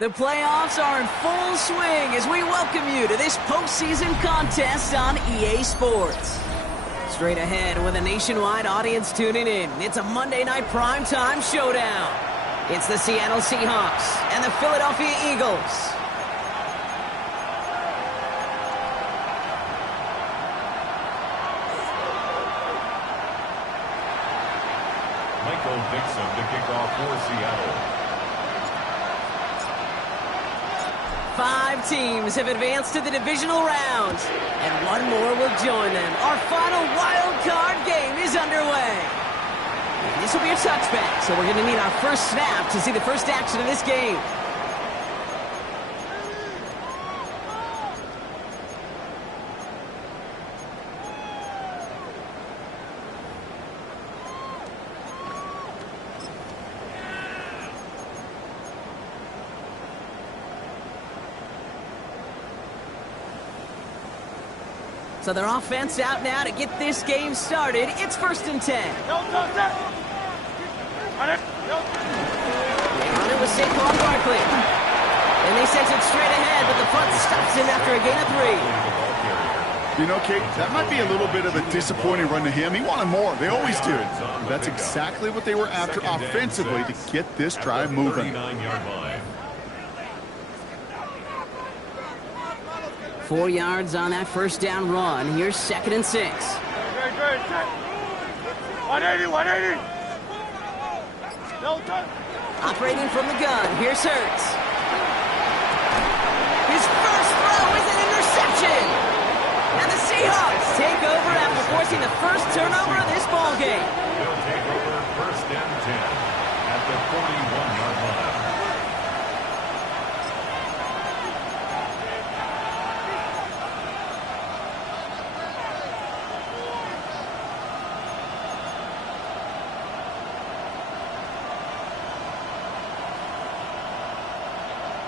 The playoffs are in full swing as we welcome you to this postseason contest on EA Sports. Straight ahead with a nationwide audience tuning in, it's a Monday night primetime showdown. It's the Seattle Seahawks and the Philadelphia Eagles. Dixon to kick off for Seattle. 5 teams have advanced to the divisional round, and one more will join them. Our final wild card game is underway. And this will be a touchback, so we're going to need our first snap to see the first action of this game. So their offense out now to get this game started. It's 1st and 10. They run it with Saquon Barkley. And they send it straight ahead, but the punt stops him after a gain of 3. You know, Kate, that might be a little bit of a disappointing run to him. He wanted more. They always do. That's exactly what they were after offensively to get this drive moving. 4 yards on that first down run. Here's 2nd and 6. 180. Operating from the gun. Here's Hurts. His first throw is an interception. And the Seahawks take over after forcing the first turnover of this ball game. They'll take over 1st and 10 at the 41-yard line.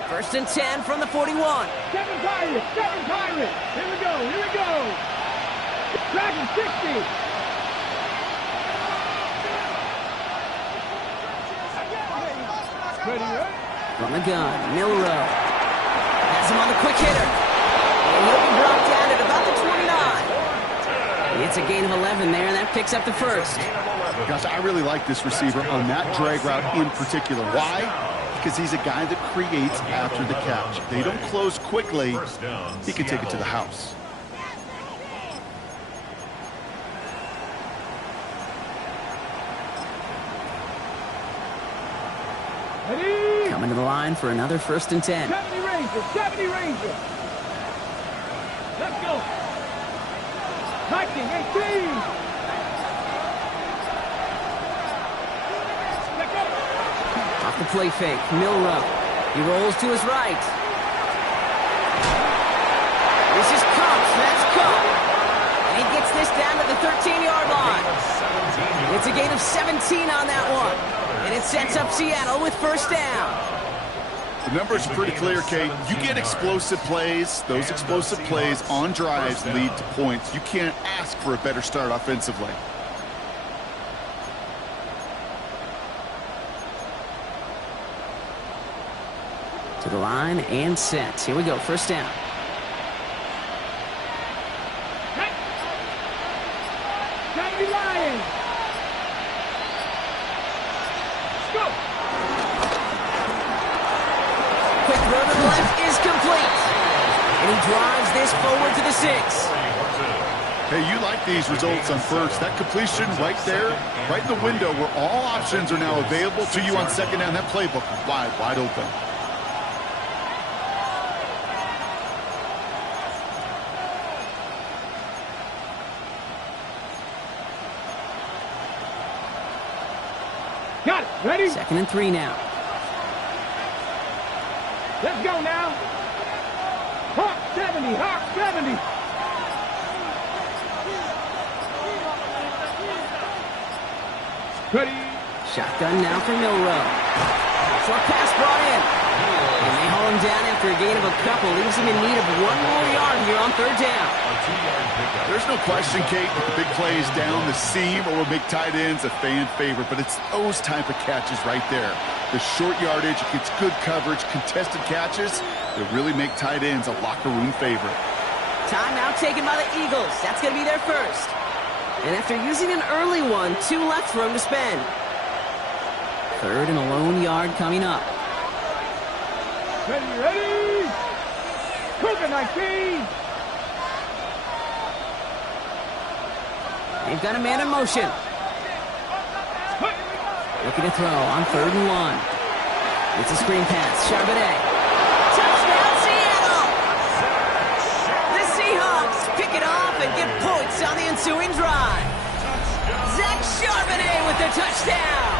First and 10 from the 41. 7 Pirates. Here we go. Dragon 60. From the gun, Milrow. Has him on the quick hitter. And he'll be brought down at about the 29. It's a gain of 11 there, and that picks up the first. Gosh, I really like this receiver on that drag route in particular. Why? Because he's a guy that creates after the catch. They don't close quickly. He can take it to the house. Ready? Coming to the line for another 1st and 10. 70 Rangers. Let's go. 1918. Off the play fake, Milrow. He rolls to his right. This is Cox. That's caught. And he gets this down to the 13-yard line. It's a gain of 17 on that one. And it sets up Seattle with 1st down. The numbers are pretty clear, Kate. You get explosive plays. Those explosive plays on drives lead to points. You can't ask for a better start offensively. To the line and set. Here we go, 1st down. Lions. Let's go. Quick throw to the left is complete. And he drives this forward to the 6. Hey, you like these results on first. That completion right there, right in the window where all options are now available to you on 2nd down. That playbook wide open. Got it. Ready? 2nd and 3 now. Let's go now. Hawk 70. Ready? Shotgun now for Milrow. Short pass brought in. And they haul him down after a gain of a couple. Leaves him in need of 1 more yard here on 3rd down. there's no question, Kate, that the big plays down the seam or will make tight ends a fan favorite, but it's those type of catches right there. The short yardage, it gets good coverage, contested catches that really make tight ends a locker room favorite. Timeout taken by the Eagles. That's going to be their first. And after using an early one, 2 left for him to spend. 3rd and a lone yard coming up. Ready? Cougar 19. They've got a man in motion. Looking to throw on 3rd and 1. It's a screen pass. Charbonnet. Touchdown, Seattle! The Seahawks pick it off and get points on the ensuing drive. Zach Charbonnet with the touchdown.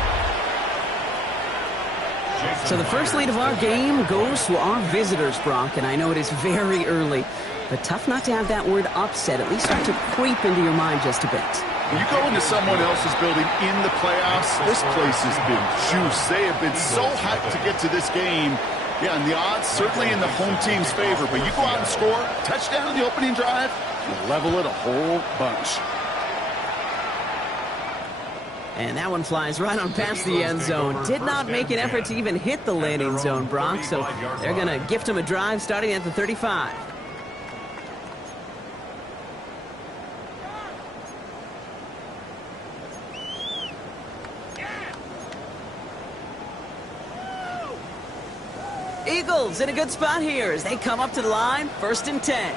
So the first lead of our game goes to our visitors, Brock, and I know it is very early, but tough not to have that word upset at least start to creep into your mind just a bit. When you go into someone else's building in the playoffs, this place has been juice. They have been so hyped to get to this game. Yeah, and the odds certainly in the home team's favor, but you go out and score, touchdown in the opening drive, you level it a whole bunch. And that one flies right on past the end zone. Did not make an effort to even hit the landing zone, Brock, so they're going to gift him a drive starting at the 35. Eagles in a good spot here as they come up to the line, 1st and 10.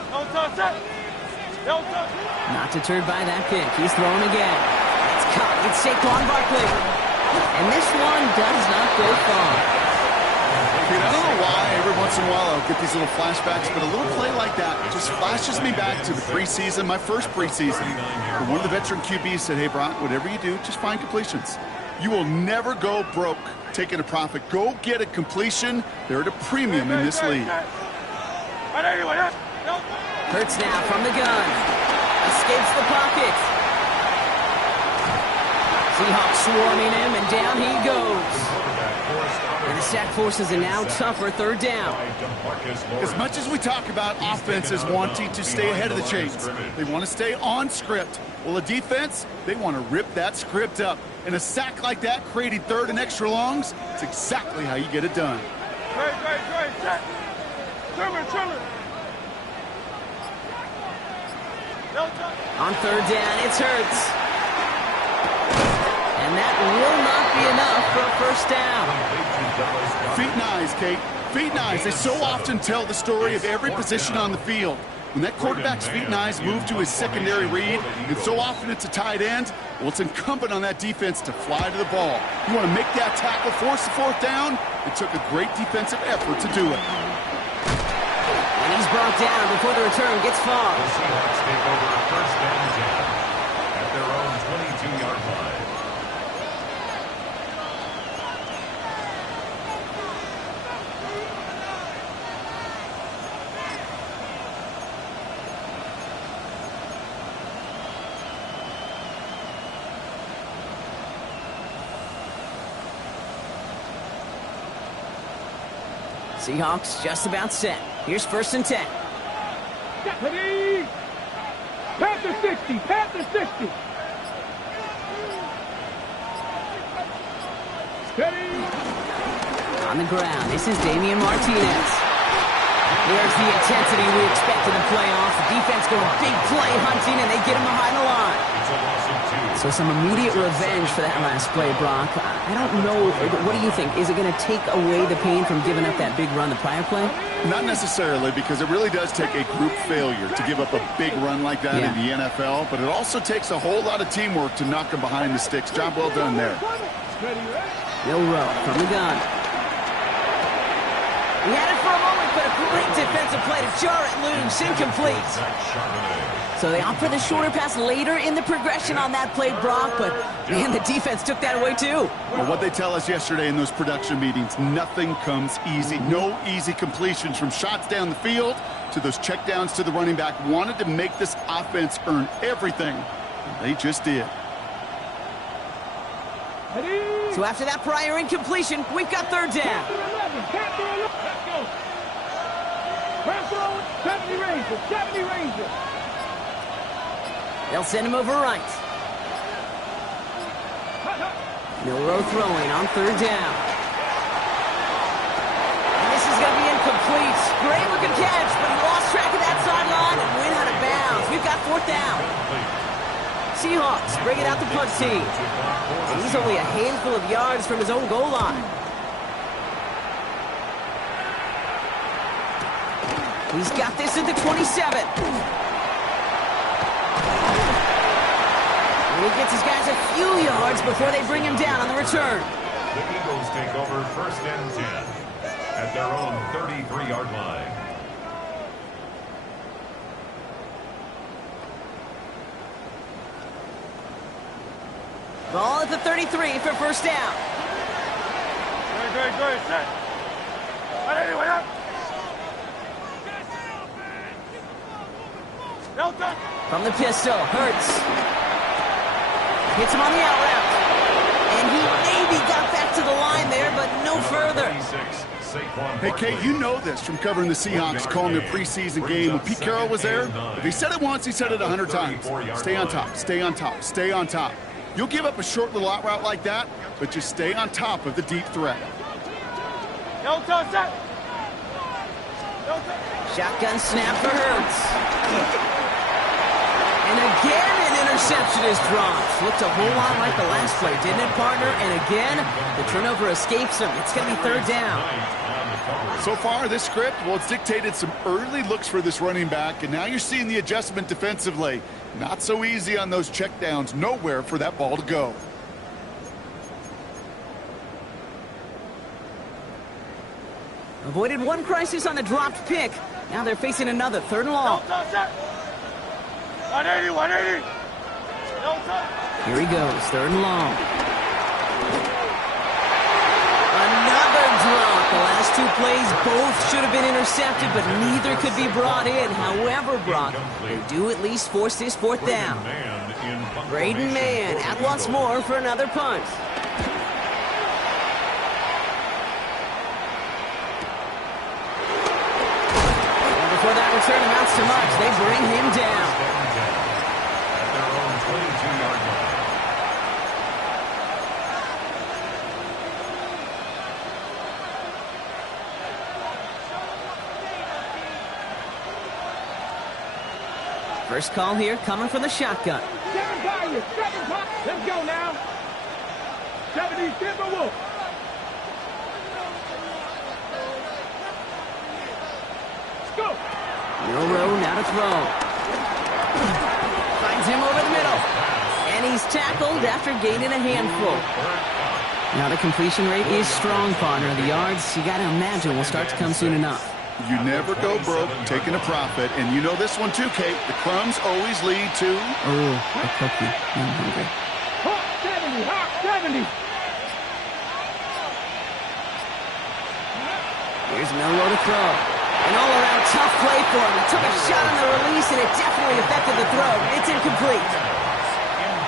Not deterred by that kick. He's throwing again. It's caught. It's Saquon Barkley. And this one does not go far. I don't know why every once in a while I'll get these little flashbacks, but a little play like that just flashes me back to the preseason, my first preseason. And one of the veteran QBs said, hey, Brock, whatever you do, just find completions. You will never go broke taking a profit. Go get a completion. They're at a premium in this league. Hurts now from the gun. Escapes the pocket. Seahawks swarming him, and down he goes. And the sack forces a now tougher 3rd down. As much as we talk about offenses wanting to stay ahead of the chains, they want to stay on script. Well, the defense, they want to rip that script up. And a sack like that, creating 3rd and extra longs, it's exactly how you get it done. On 3rd down, it's Hurts. And that will not be enough for a 1st down. Feet and eyes, Kate. Feet and eyes. They so often tell the story of every position on the field. When that quarterback's feet and eyes move to his secondary read, and so often it's a tight end, well, it's incumbent on that defense to fly to the ball. You want to make that tackle, force the 4th down? It took a great defensive effort to do it. And he's brought down before the return gets far. The Seahawks take over 1st and 10 at their own 22-yard line. Seahawks just about set. Here's 1st and 10. Ready? Panther 60. Panther 60. Ready? On the ground, this is Damian Martinez. There's the intensity we expect in the playoffs. The defense going big play hunting, and they get him behind the line. So some immediate revenge for that last play, Brock. I don't know. What do you think? Is it going to take away the pain from giving up that big run the prior play? Not necessarily, because it really does take a group failure to give up a big run like that in the NFL, but it also takes a whole lot of teamwork to knock them behind the sticks. Job well done there. Bill Rowe from the gun. He had it for a moment, but a great defensive play to jar it loose, incomplete. So they opt for the shorter pass later in the progression on that play, Brock, but man, the defense took that away too. Well, what they tell us yesterday in those production meetings, nothing comes easy. No easy completions from shots down the field to those checkdowns to the running back. Wanted to make this offense earn everything. They just did. So after that prior incompletion, we've got 3rd down. Let's go. Press on. 70 Rangers. 70 Rangers. They'll send him over right. Milroe throwing on 3rd down. And this is going to be incomplete. Great looking catch, but he lost track of that sideline and went out of bounds. We've got 4th down. Seahawks bring it out the punt team. And he's only a handful of yards from his own goal line. He's got this at the 27. And he gets his guys a few yards before they bring him down on the return. The Eagles take over 1st and 10 at their own 33-yard line. Ball at the 33 for 1st down. Good. Set. Anyway, up. From the pistol, Hurts. Hits him on the out route. And he maybe got back to the line there, but no further. Hey, Kate, you know this from covering the Seahawks, calling their preseason game. When Pete Carroll was there, if he said it once, he said it 100 times. Stay on top, stay on top, stay on top. You'll give up a short little out route like that, but just stay on top of the deep threat. Shotgun snap for Hurts. And again, an interception is dropped. Looked a whole lot like the last play, didn't it, partner? And again, the turnover escapes him. It's going to be 3rd down. So far, this script, well, it's dictated some early looks for this running back, and now you're seeing the adjustment defensively. Not so easy on those checkdowns. Nowhere for that ball to go. Avoided one crisis on the dropped pick. Now they're facing another 3rd and long. 180. Here he goes, 3rd and long. Another drop. The last 2 plays both should have been intercepted, but neither could be brought in. However, Brock, they do at least force this 4th down. Braden Mann at once more for another punt. And before that return amounts to much, they bring him down. At their own 22-yard line. First call here coming from the shotgun. 7 targets. Let's go now. 70 Timberwolves. Let's go. Milroe now to throw. Finds him over the middle. And he's tackled after gaining a handful. Now the completion rate is strong, partner. The yards, you got to imagine, will start to come soon enough. You never go broke taking a profit, and you know this one too, Kate. The crumbs always lead to... Oh, a cookie. I'm hungry. Hawk 70. Here's Milroe to throw. An all-around tough play for him. He took a shot on the release, and it definitely affected the throw. It's incomplete.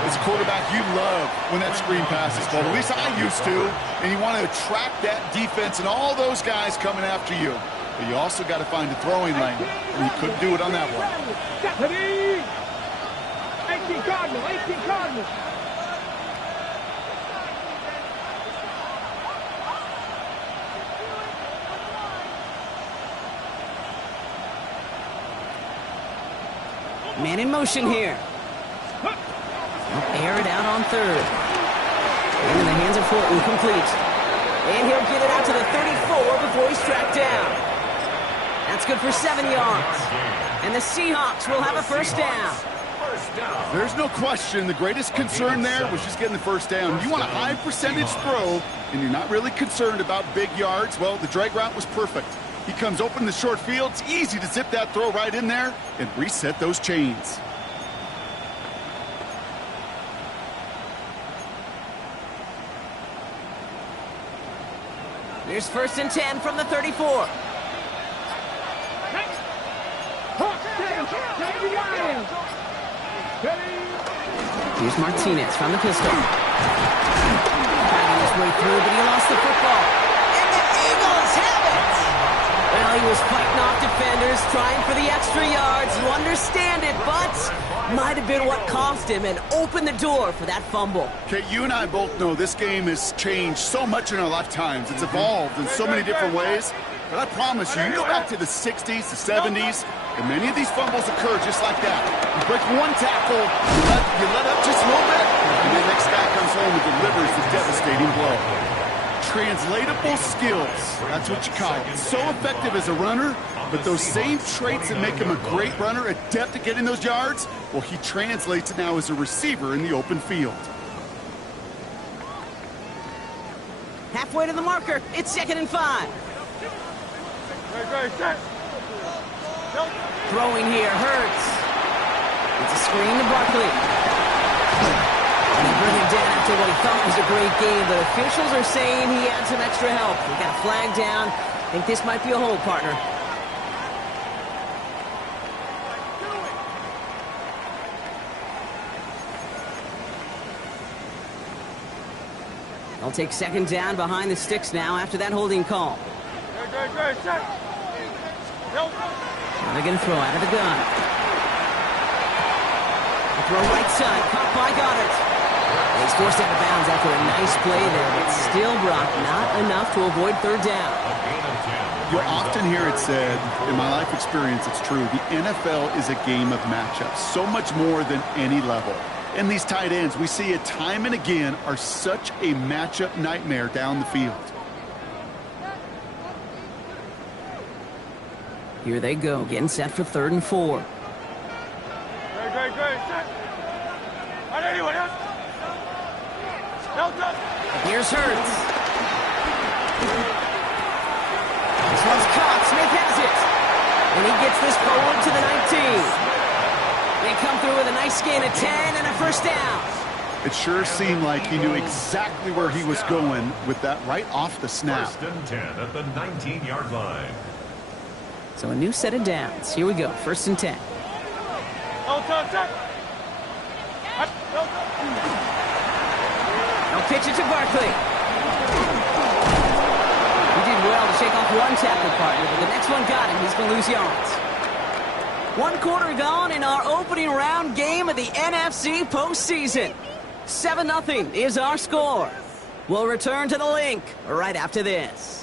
As a quarterback, you love when that screen pass is called. At least I used to. And you want to attract that defense and all those guys coming after you. But you also got to find a throwing lane. And he couldn't do it on that one. 18 Cardinals. Man in motion here. Air it out on 3rd. And in the hands of Fulton, complete. And he'll get it out to the 34 before he's tracked down. That's good for 7 yards. And the Seahawks will have a 1st down. There's no question. The greatest concern there was just getting the 1st down. You want a high percentage throw, and you're not really concerned about big yards. Well, the drag route was perfect. He comes open in the short field. It's easy to zip that throw right in there and reset those chains. Here's 1st and 10 from the 34. Here's Martinez from the pistol. Fighting his way through, but he lost the football. And the Eagles have it! Well, he was fighting off defenders, trying for the extra yards. You understand it, but might have been what cost him and opened the door for that fumble. Okay, you and I both know this game has changed so much in our lifetimes. It's evolved in so many different ways. But I promise you, you go back to the 60s, the 70s, and many of these fumbles occur just like that. You break one tackle, you let up just a little bit, and the next guy comes home and delivers the devastating blow. Translatable skills, that's what you call it. So effective as a runner, but those same traits that make him a great runner, adept at getting those yards, well, he translates it now as a receiver in the open field. Halfway to the marker, it's 2nd and 5. Throwing here hurts. It's a screen to Barkley. And they bring him down after what he thought was a great game, but officials are saying he had some extra help. He got a flag down. I think this might be a hold, partner. They'll take 2nd down behind the sticks now after that holding call. Now they're going to throw out of the gun. The throw right side, caught by Goddard. He's forced out of bounds after a nice play there, but still, Brock, not enough to avoid 3rd down. You'll often hear it said, in my life experience, it's true, the NFL is a game of matchups, so much more than any level. And these tight ends, we see it time and again, are such a matchup nightmare down the field. Here they go, getting set for 3rd and 4. Here's Hurts. This one's caught. Smith has it. And he gets this forward to the 19. They come through with a nice gain of 10 and a 1st down. It sure seemed like he knew exactly where he was going with that right off the snap. 1st and 10 at the 19-yard line. So a new set of downs. Here we go. 1st and 10. They'll pitch it to Barkley. He did well to shake off one tackle partner, but the next one got him. He's going to lose yards. 1 quarter gone in our opening round game of the NFC postseason. 7-0 is our score. We'll return to the link right after this.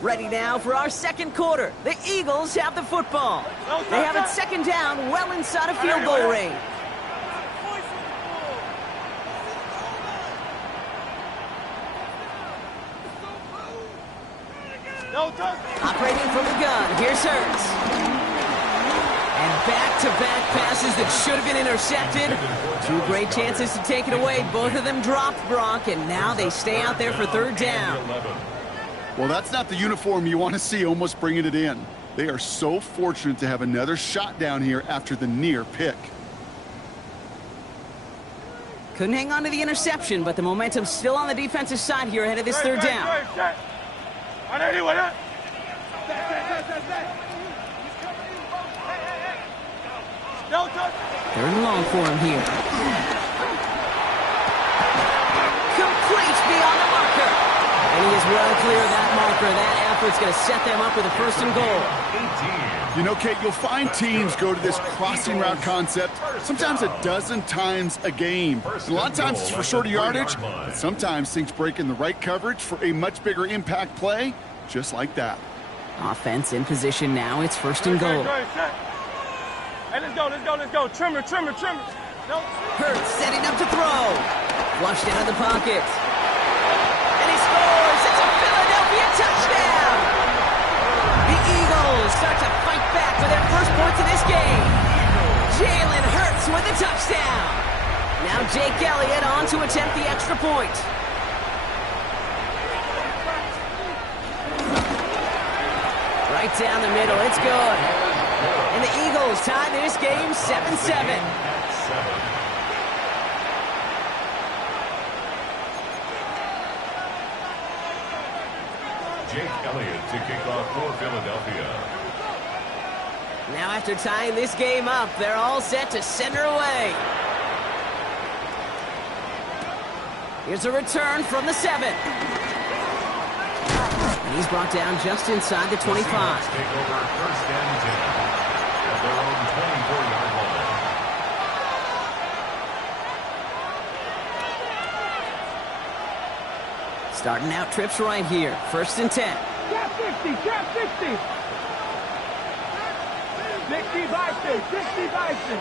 Ready now for our 2nd quarter. The Eagles have the football. They have it 2nd down, well inside of field goal range. Operating from the gun, here's Hurts. And back-to-back passes that should have been intercepted. 2 great chances to take it away. Both of them dropped, Brock, and now they stay out there for 3rd down. Well, that's not the uniform you want to see almost bringing it in. They are so fortunate to have another shot down here after the near pick. Couldn't hang on to the interception, but the momentum's still on the defensive side here ahead of this 3rd down. 3rd and long for him here. Complete beyond the marker. And he is well clear of that marker. That effort's going to set them up with a 1st and goal. You know, Kate, you'll find teams go to this crossing route concept sometimes a dozen times a game. And a lot of times it's for shorter yardage, but sometimes things break in the right coverage for a much bigger impact play, just like that. Offense in position now. It's 1st and goal. Hey, let's go. Trimmer. Hurts setting up to throw. Flushed out of the pocket. And he scores. It's a Philadelphia touchdown. The Eagles start to fight back for their 1st points of this game. Jalen Hurts with the touchdown. Now Jake Elliott on to attempt the extra point. Right down the middle. It's good. And the Eagles tie this game 7-7. Jake Elliott to kick off for Philadelphia. Now after tying this game up, they're all set to send her away. Here's a return from the 7. And he's brought down just inside the 25. Seahawks take over first and 10 at their own 24-yard line. Starting out trips right here. First and 10. Trap 60, trap 60. 60 Bison, 60 Bison.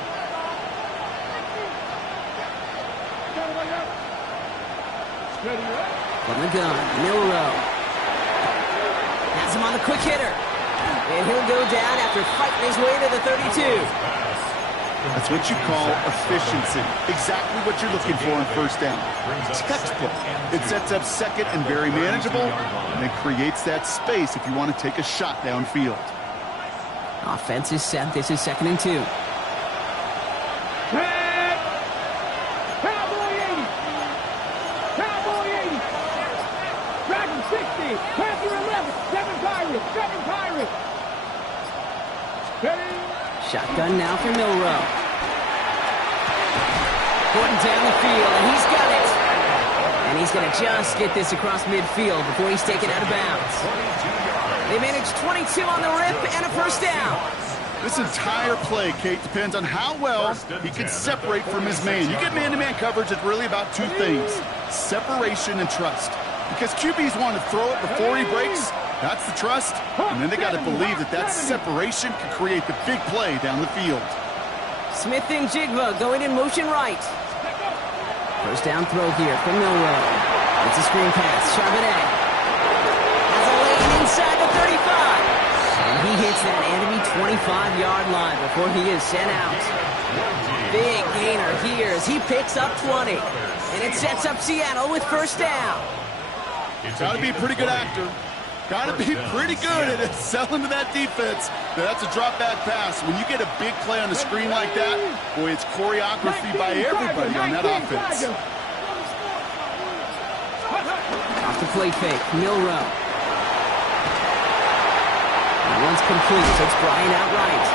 From the gun, Milrow. Has him on the quick hitter. And he'll go down after fighting his way to the 32. That's what you call efficiency. Exactly what you're looking for in first down. Textbook. It sets up second and very manageable, and it creates that space if you want to take a shot downfield. Offense is set. This is 2nd and 2. Cowboy 80. Cowboy 80. Dragon 60. Panther 11. 7 Pirates. 7 Pirates. Ready? Shotgun now for Milrow. Going down the field, and he's got it. And he's going to just get this across midfield before he's taken out of bounds. They managed 22 on the rip and a first down. This entire play, Kate, depends on how well he can separate from his man. You get man-to-man coverage, it's really about two things: separation and trust. Because QBs want to throw it before he breaks. That's the trust. And then they got to believe that that separation can create the big play down the field. Smith and Jigba going in motion right. First down throw here from Milrow. It's a screen pass. Charbonnet has a lane inside the 35. And he hits that enemy 25-yard line before he is sent out. Big gainer here as he picks up 20. And it sets up Seattle with first down. Got to be a pretty good actor. Got to be pretty good at it, selling to that defense. Now, that's a drop-back pass. When you get a big play on the screen like that, boy, it's choreography by everybody on that offense. Off the play fake, Milrow. And once complete, it's Brian out right.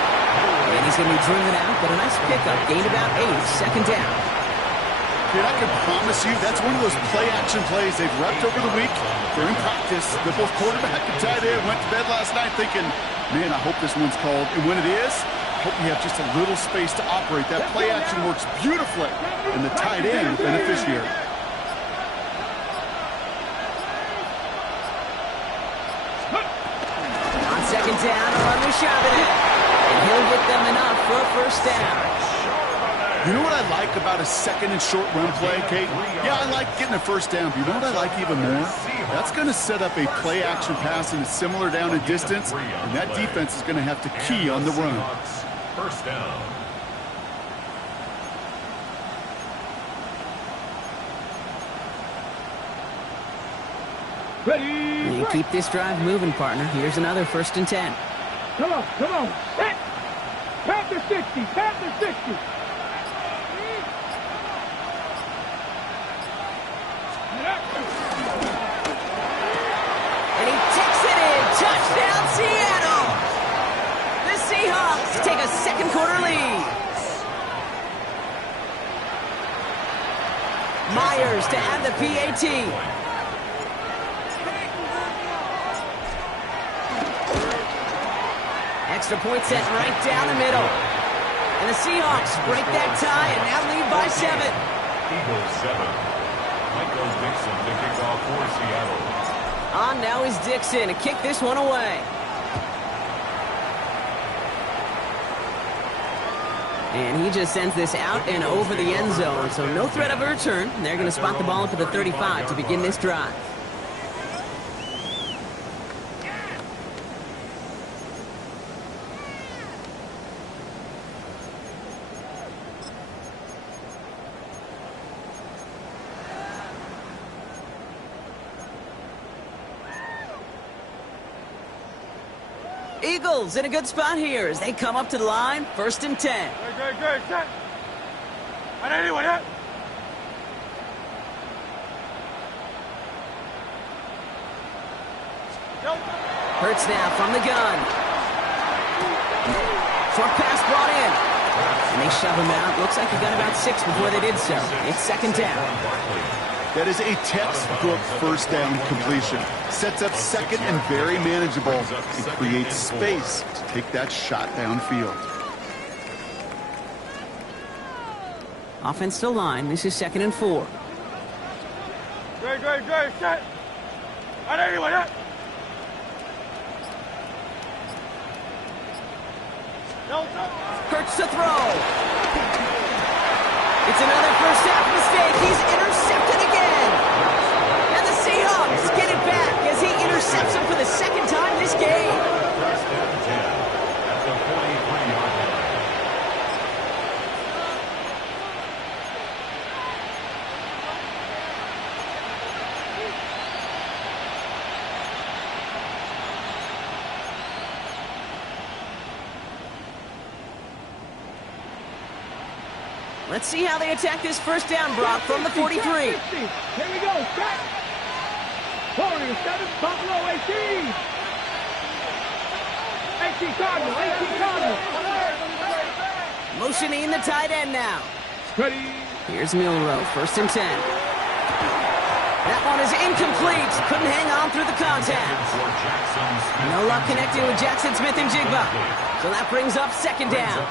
And he's going to be driven out, but a nice pickup. Gained about 8, second down. Dude, I can promise you that's one of those play-action plays they've repped over the week. They're in practice. They're both quarterback and tight end. Went to bed last night thinking, man, I hope this one's called. And when it is, I hope you have just a little space to operate. That play-action works beautifully, and the tight end, the beneficiary. On second down, a run with Charbonnet. And he'll get them enough for a first down. You know what I like about a second and short run play, Kate? Yeah, I like getting a first down, but you know what I like even more? That's going to set up a play-action pass and a similar down and distance, and that defense is going to have to key on the run. First down. Ready? You keep this drive moving, partner. Here's another first and 10. Come on, come on. Set. Panther 60, Panther 60. And he takes it in. Touchdown, Seattle. The Seahawks take a second quarter lead. Myers to add the PAT. Extra point set right down the middle. And the Seahawks break that tie and now lead by 7. Eagles 7. Michael Dixon to kick off for Seattle. On now is Dixon to kick this one away. And he just sends this out and over the end zone, so no threat of a return. They're going to spot the ball up at the 35 to begin this drive. Eagles in a good spot here as they come up to the line, first and 10. Good, set. And anyway, yeah. Hurts now from the gun. Short pass brought in. And they shove him out. Looks like he got about 6 before they did so. It's second down. That is a textbook first down completion. Sets up second and very manageable. It creates space to take that shot downfield. Offense to line. This is 2nd and 4. Great, set. Hurts to throw. It's another first half mistake. He's intercepted again. And the Seahawks get it back as he intercepts him for the 2nd time this game. First and 10 at the 43-yard line. Let's see how they attack this first down, Brock, from the 43. Here we go, set. 47, Buffalo 18. 18 Cardinal. Motioning the tight end now. Ready. Here's Milrow, 1st and 10. That one is incomplete. Couldn't hang on through the contact. No luck connecting with Jackson Smith and Jigba. So that brings up 2nd down.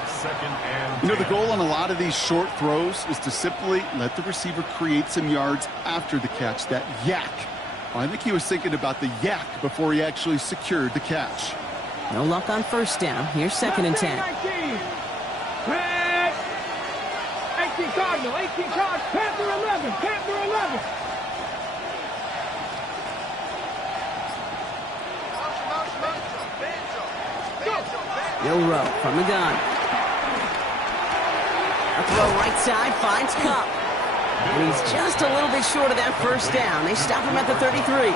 You know, the goal on a lot of these short throws is to simply let the receiver create some yards after the catch, that yak. Well, I think he was thinking about the yak before he actually secured the catch. No luck on 1st down. Here's 2nd and 10. 18 Cardinal, Panther 11. Milrow from the gun. A throw right side finds Cup. And he's just a little bit short of that 1st down. They stop him at the 33.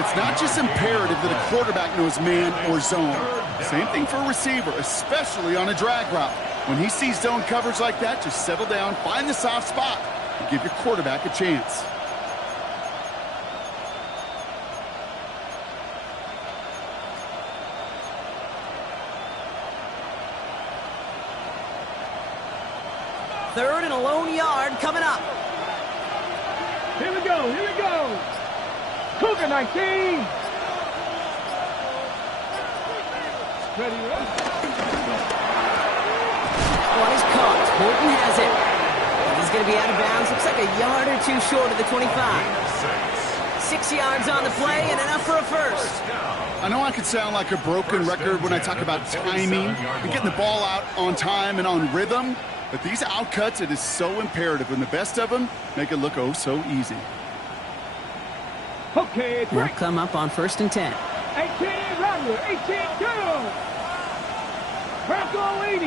It's not just imperative that a quarterback knows man or zone. Same thing for a receiver, especially on a drag route. When he sees zone coverage like that, just settle down, find the soft spot, and give your quarterback a chance. Third and a lone yard coming up. Here we go. Cougar 19. Ready. One is caught. Horton has it. He's going to be out of bounds. Looks like a yard or 2 short of the 25. 6 yards on the play and enough for a first. I know I could sound like a broken record when I talk about timing and getting the ball out on time and on rhythm, but these outcuts, it is so imperative, and the best of them make it look oh so easy. Okay, They'll come up on 1st and 10. 18 Rattler, 18 go. Bronco 80.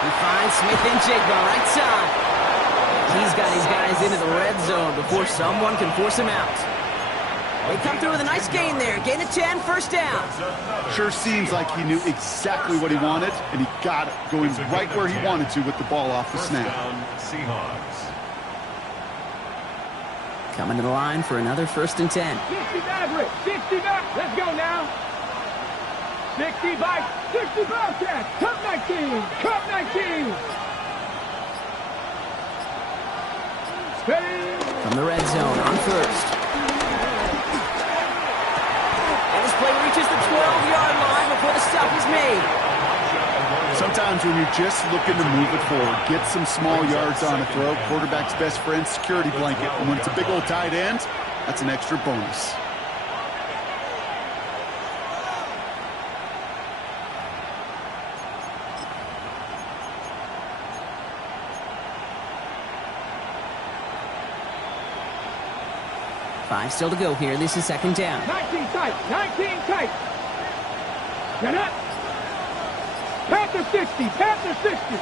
He finds Smith and Jigba right side. He's got his guys into the red zone before someone can force him out. They come through with a nice gain there. Gain of 10, 1st down. Sure seems like he knew exactly what he wanted, and he got it, going right where he wanted to with the ball off the snap. Seahawks. Coming to the line for another 1st and 10. 60 Maverick, 60 back. Let's go now. 60 bike, 60 Bobcat. Cup 19, Cup 19. Ready. From the red zone on 1st. And this play reaches the 12-yard line before the stop is made. Sometimes when you're just looking to move it forward, get some small yards on a throw, quarterback's best friend, security blanket. And when it's a big old tight end, that's an extra bonus. Five still to go here. This is 2nd down. 19 tight, 19 tight. Get up. Panther 60, Panther 60.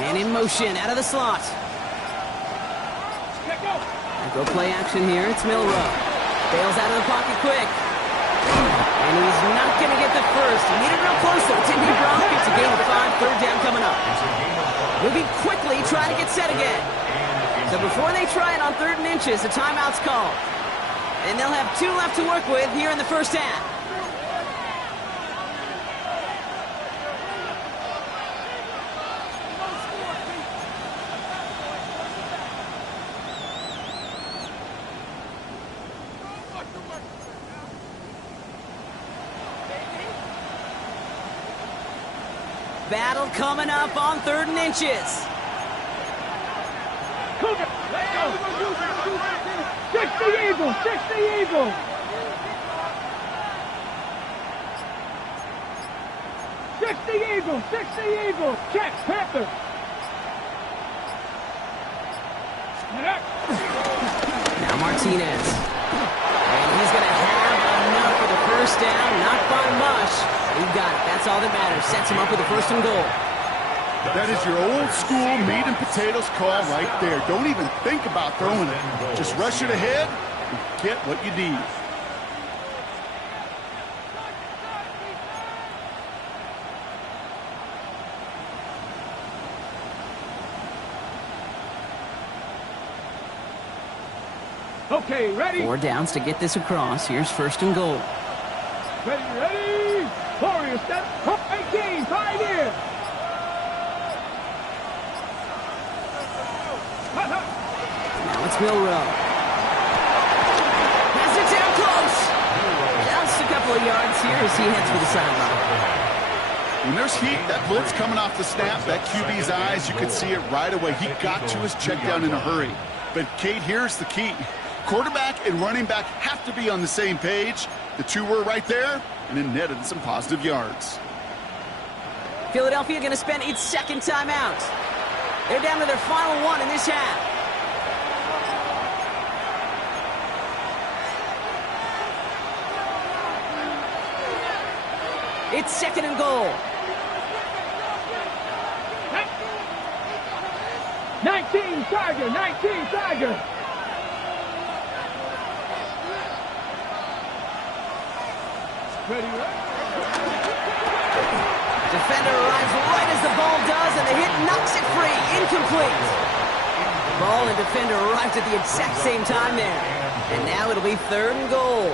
Man in motion out of the slot. Let go. Go play action here. It's Milrow. Bails out of the pocket quick. And he's not going to get the first. He needed real close though. Didn't he, Brock? It's a gain of 5. 3rd down coming up. Moving quickly, trying to get set again. So before they try it on 3rd and inches, a timeout's called. And they'll have 2 left to work with here in the first half. Battle coming up on 3rd and inches. 60 Eagles, 60 Eagles. 60 Eagles, 60 Eagles. Check, Panther. Now Martinez. And he's going to have enough for the first down. Not by much. He got it. That's all that matters. Sets him up with a 1st and goal. That is your old school meat and potatoes call right there. Don't even think about throwing it. Just rush it ahead and get what you need. Okay, ready? 4 downs to get this across. Here's 1st and goal. Ready, ready. Warrior step. 18, 5 in. Now it's Milrow. Has it down close. Just a couple of yards here as he heads for the sideline. When there's heat, that blitz coming off the snap, that QB's eyes, you could see it right away. He got to his check down in a hurry. But, Kate, here's the key. Quarterback and running back have to be on the same page. The 2 were right there, and it netted some positive yards. Philadelphia going to spend its 2nd timeout. They're down to their final 1 in this half. It's 2nd and goal. 19 Tiger, 19 Tiger. Ready, Defender arrives right as the ball does, and the hit knocks it free. Incomplete. Ball and defender arrived at the exact same time there. And now it'll be 3rd and goal.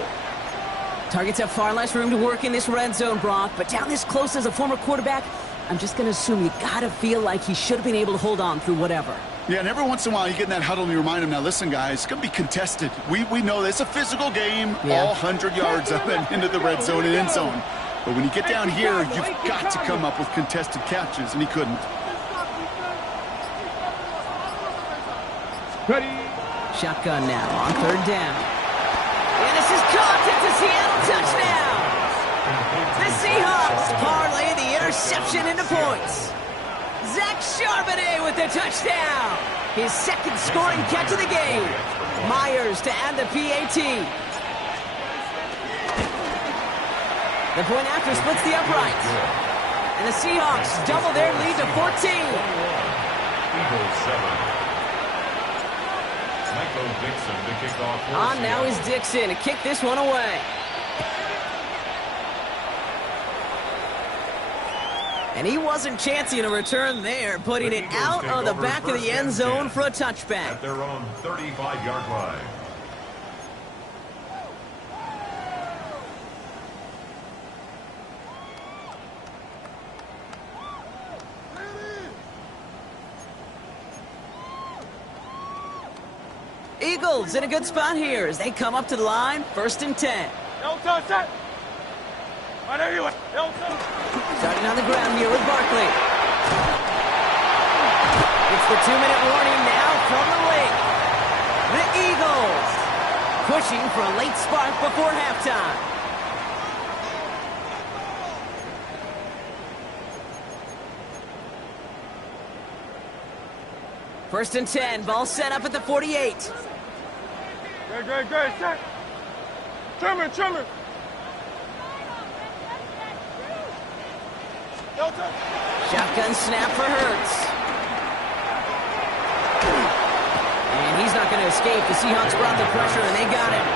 Targets have far less room to work in this red zone, Brock, but down this close as a former quarterback, I'm just going to assume you got to feel like he should have been able to hold on through whatever. Yeah, and every once in a while you get in that huddle and you remind him, now listen, guys, it's going to be contested. We know this. It's a physical game, all 100 yards up and into the red zone and end zone. But when you get down here, you've got to come up with contested catches, and he couldn't. ready. Shotgun now on 3rd down. And this is caught. It's a Seattle touchdown. The Seahawks parlay the interception into points. Zach Charbonnet with the touchdown. His 2nd scoring catch of the game. Myers to add the PAT. The point after splits the uprights. And the Seahawks double their lead to 14. Eagles 7. Michael Dixon to kick off. On now is Dixon to kick this one away. And he wasn't chancing a return there, putting it out on the back of the end zone for a touchback. At their own 35-yard line. Eagles in a good spot here as they come up to the line, 1st and 10. Starting on the ground here with Barkley. It's the 2-minute warning now from the lake. The Eagles pushing for a late spark before halftime. First and 10, ball set up at the 48. Great, set. Trimmer. Shotgun snap for Hurts. And he's not going to escape. The Seahawks brought the pressure, and they got him.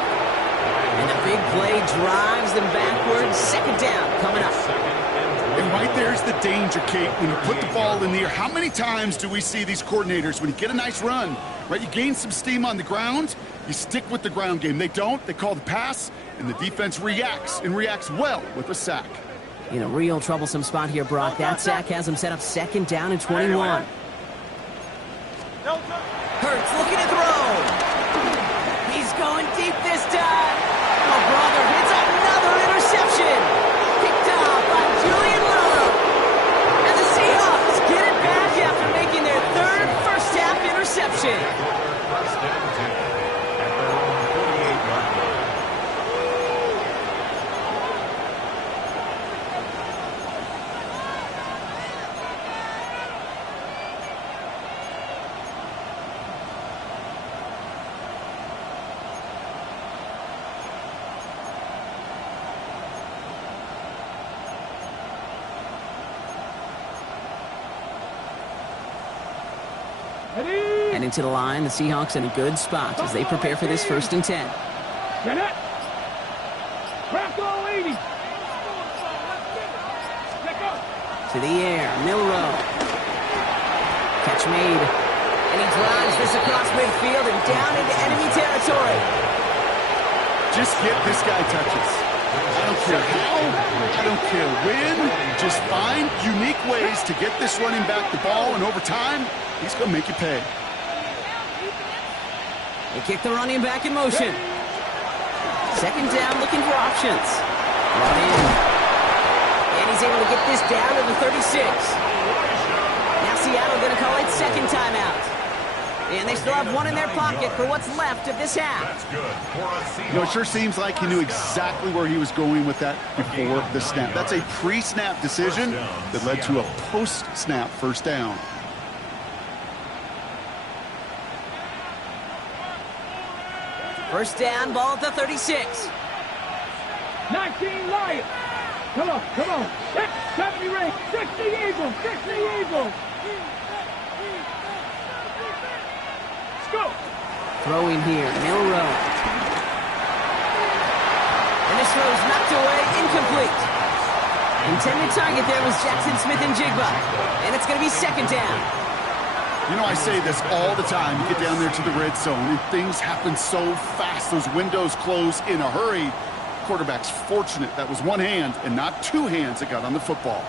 And the big play drives them backwards. 2nd down coming up. 2nd and And right there's the danger, Kate, when you put the ball in the air. How many times do we see these coordinators, when you get a nice run, right, you gain some steam on the ground, you stick with the ground game. They don't, they call the pass, and the defense reacts, and reacts well with a sack. In a real troublesome spot here, Brock. That sack has him set up 2nd down and 21. Hurts looking to throw. He's going deep this time. Oh, brother, it's another interception. Picked off by Julian Love. And the Seahawks get it back after making their 3rd first-half interception. First and 10 at their own 48-yard line. Heading to the line, the Seahawks in a good spot as they prepare for this 1st and 10. Get it. Crack all 80. To the air, Milrow. Catch made. And he drives this across midfield and down into enemy territory. Just get this guy touches. I don't care how, I don't care when. Just find unique ways to get this running back the ball, and over time, he's going to make you pay. They kick the running back in motion. 2nd down, looking for options. Run in. And he's able to get this down to the 36. Now Seattle going to call it 2nd timeout. And they still have one in their pocket for what's left of this half. That's good for a Seahawks. You know, it sure seems like he knew exactly where he was going with that before the snap. That's a pre-snap decision that led to a post-snap 1st down. First down, ball at the 36. 19 Lions. Come on, come on. 70 ring. 60 Eagles. 60 Eagles. Let's go. Throwing here, Milrow. And this throw is knocked away, incomplete. Intended target there was Jackson Smith and Jigba. And it's going to be 2nd down. You know, I say this all the time. You get down there to the red zone, and things happen so fast. Those windows close in a hurry. Quarterback's fortunate that was one hand and not 2 hands that got on the football.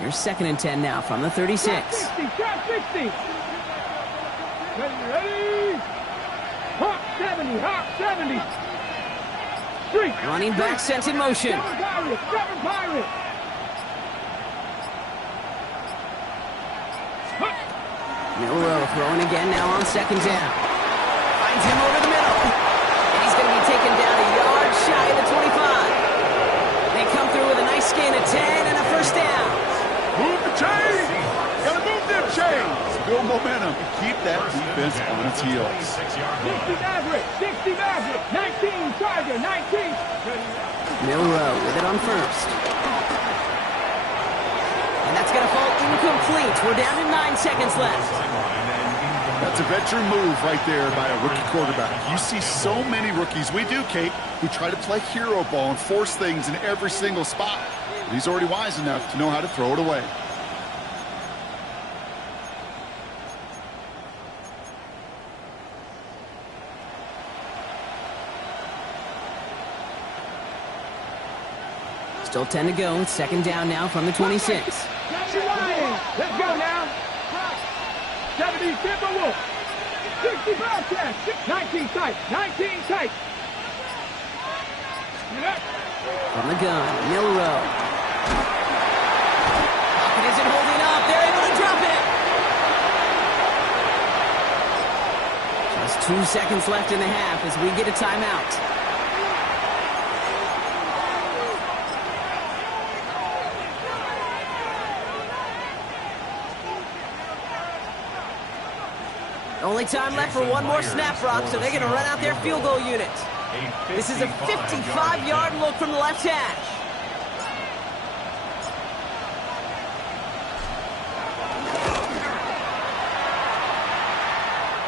Here's 2nd and 10 now from the 36. Shot 60. Shot 60. Ready. Hawk 70. Hawk 70. Streak. Running back sent in motion. 7 Pirates. 7 Pirates. Milrow throwing again now on 2nd down. Finds him over the middle. And he's going to be taken down a yard shy of the 25. They come through with a nice gain of 10 and a 1st down. Move the chains! Gotta move them chains! Build momentum and keep that defense on its heels. 60 Maverick. 60 Maverick. 19 Tiger. 19. Milrow with it on 1st. And that's going to fall incomplete. We're down to 9 seconds left. That's a veteran move right there by a rookie quarterback. You see so many rookies, we do, Kate, who try to play hero ball and force things in every single spot. But he's already wise enough to know how to throw it away. Still 10 to go. 2nd down now from the 26. Let's go now. 70 Timberwolf. 60 Bobcats. 19 tight. 19 tight. From the gun, Milrow. Pocket isn't holding up. They're able to drop it. Just 2 seconds left in the half as we get a timeout. Only time left for one more snap, Brock, so they're going to run out their field goal unit. This is a 55-yard look from the left hash.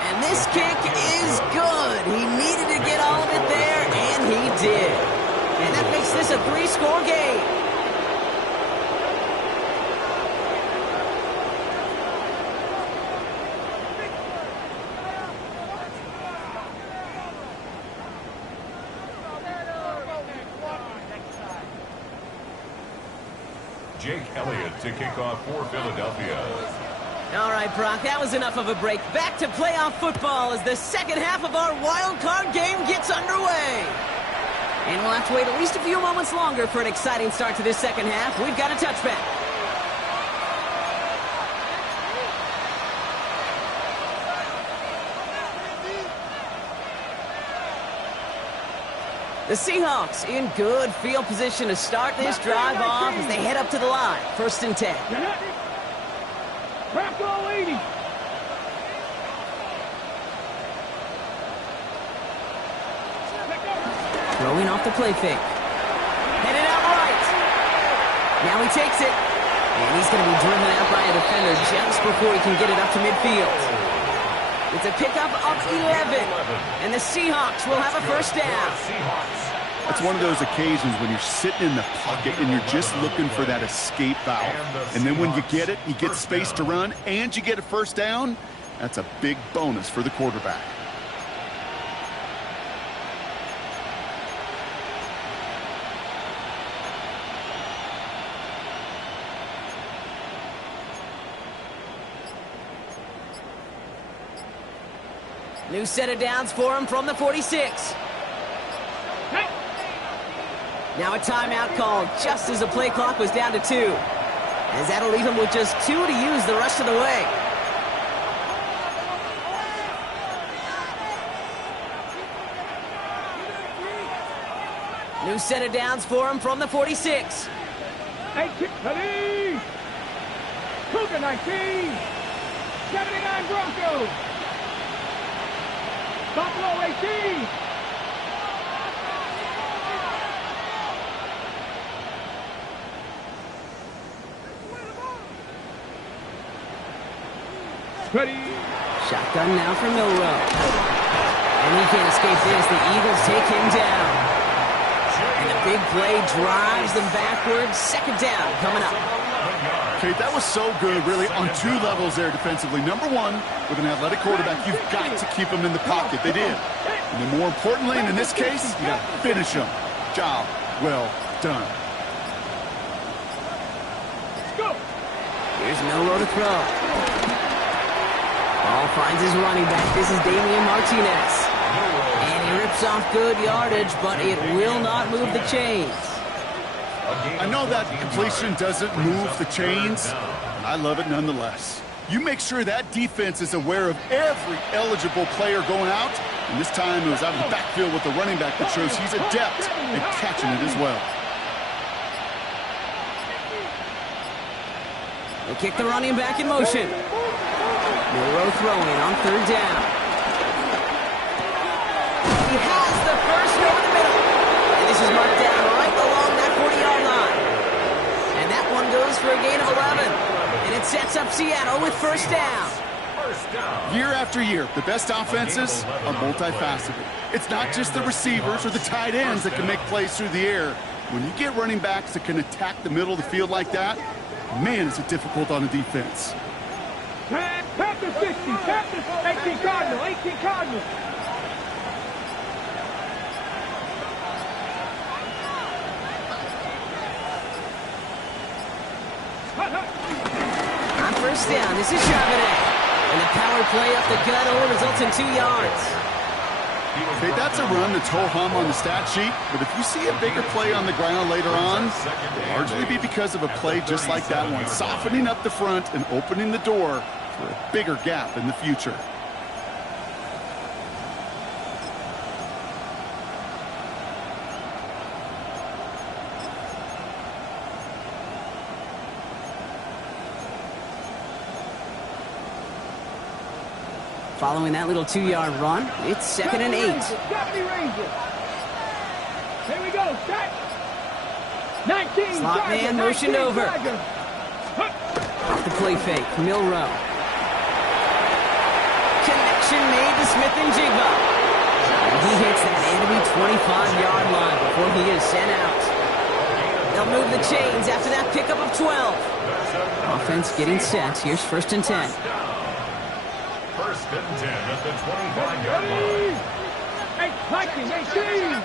And this kick is good. He needed to get all of it there, and he did. And that makes this a 3-score game. Jake Elliott to kick off for Philadelphia. All right, Brock, that was enough of a break. Back to playoff football as the second half of our wild card game gets underway. And we'll have to wait at least a few moments longer for an exciting start to this second half. We've got a touchback. The Seahawks in good field position to start this drive off as they head up to the line. 1st and 10. Crack all 80. Throwing off the play fake. Headed out right. Now he takes it. And he's going to be driven out by a defender just before he can get it up to midfield. It's a pickup of 11. And the Seahawks will have a 1st down. It's one of those occasions when you're sitting in the pocket and you're just looking for that escape valve. And then when you get it, you get space to run, and you get a 1st down. That's a big bonus for the quarterback. New set of downs for him from the 46. Now a timeout called just as the play clock was down to 2. As that'll leave him with just 2 to use the rest of the way. New set of downs for him from the 46. 18, Cougar 19, 79 Broncos. Buffalo 18. Ready. Shotgun now for Milrow. And he can't escape this. The Eagles take him down. And the big play drives them backwards. 2nd down coming up. Okay, that was so good, really, on 2 levels there defensively. Number 1, with an athletic quarterback, you've got to keep him in the pocket. They did. And then more importantly, and in this case, you got to finish him. Job well done. Let's go. Here's Milrow to throw. Ball finds his running back. This is Damian Martinez. And he rips off good yardage, but it will not move the chains. I know that completion doesn't move the chains, but I love it nonetheless. You make sure that defense is aware of every eligible player going out, and this time it was out of the backfield with the running back that shows he's adept at catching it as well. They kick the running back in motion. Milrow throwing on 3rd down. He has the first over the middle. And this is marked down right along that 40-yard line. And that one goes for a gain of 11. And it sets up Seattle with 1st down. Year after year, the best offenses are multifaceted. It's not just the receivers or the tight ends that can make plays through the air. When you get running backs that can attack the middle of the field like that, man, is it difficult on a defense. Panthers 60, Panthers 18 Cardinal, 18 Cardinal. On 1st down, this is Charbonnet. And the power play up the gut only results in 2 yards. Okay, that's a run that's ho-hum on the stat sheet, but if you see a bigger play on the ground later on, it'll largely be because of a play just like that one, softening up the front and opening the door for a bigger gap in the future. Following that little 2-yard run, it's 2nd and 8. Deputy Ranger. Here we go. Set. 19. Slot Tiger, man motioned 19, over. Tiger. Off the play fake, Milrow. Connection made to Smith and Jigba. He hits that enemy 25-yard line before he is sent out. They'll move the chains after that pickup of 12. Offense getting set. Here's 1st and 10. 1st and 10 at the 25-yard line. Hey, Mikey, hey, Steve!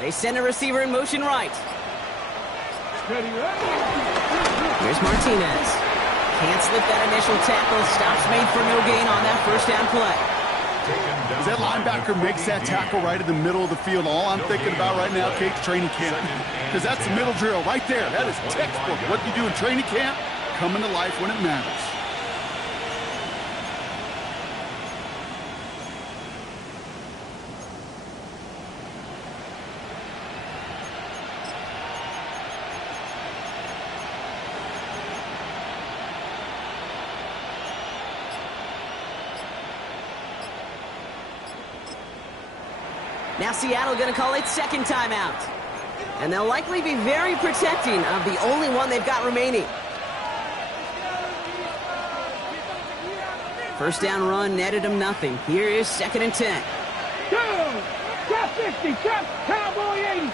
They send a receiver in motion right. Ready, ready. Here's Martinez. Can't slip that initial tackle. Stops made for no gain on that 1st down play. As that linebacker makes that tackle right in the middle of the field, all I'm thinking about right now, Kate's training camp. Because that's the middle drill right there. That is textbook. What you do in training camp, coming to life when it matters. Now Seattle going to call its 2nd timeout. And they'll likely be very protecting of the only one they've got remaining. 1st down run netted them nothing. Here is 2nd and 10. Two, drop 50, drop, cowboy 80.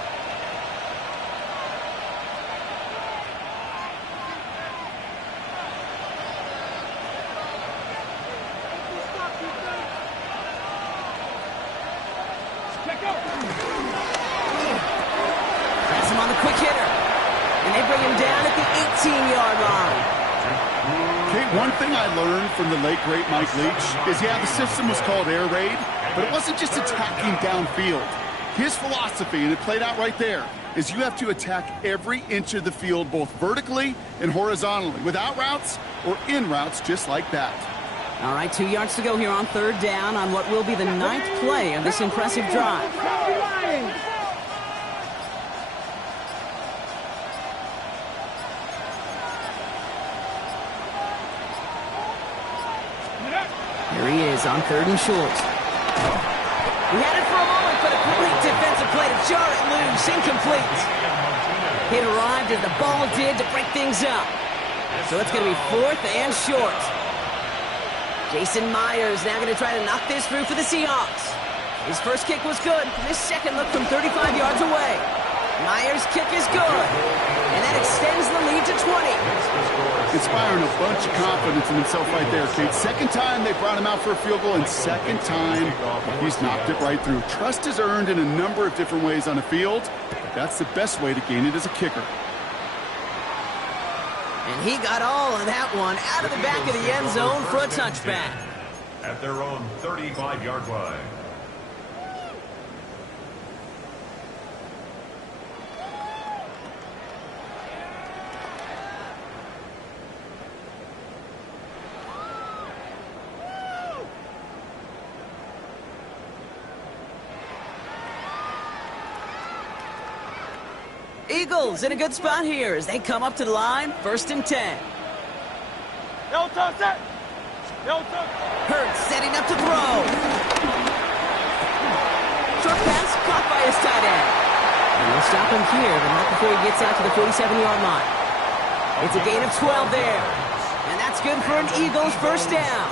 Press him on the quick hitter. And they bring him down at the 18-yard line. Okay, one thing I learned from the late, great Mike Leach is, yeah, the system was called air raid, but it wasn't just attacking downfield. His philosophy, and it played out right there, is you have to attack every inch of the field, both vertically and horizontally, without routes or in routes, just like that. All right, 2 yards to go here on 3rd down on what will be the 9th play of this impressive drive. Here he is on 3rd and short. He had it for a moment, but a great defensive play to jar it loose. Incomplete. It arrived as the ball did to break things up. So it's going to be 4th and short. Jason Myers now going to try to knock this through for the Seahawks. His 1st kick was good. This 2nd look from 35 yards away. Myers' kick is good. And that extends the lead to 20. Inspiring a bunch of confidence in himself right there, Kate. 2nd time they brought him out for a field goal, and 2nd time he's knocked it right through. Trust is earned in a number of different ways on the field, but that's the best way to gain it as a kicker. And he got all of that one out of the back of the end zone for a touchback. At their own 35-yard line. Eagles in a good spot here as they come up to the line, 1st and 10. Hurts setting up to throw. Short pass caught by his tight end. And they'll stop him here, but not before he gets out to the 47-yard line. It's a gain of 12 there. And that's good for an Eagles 1st down.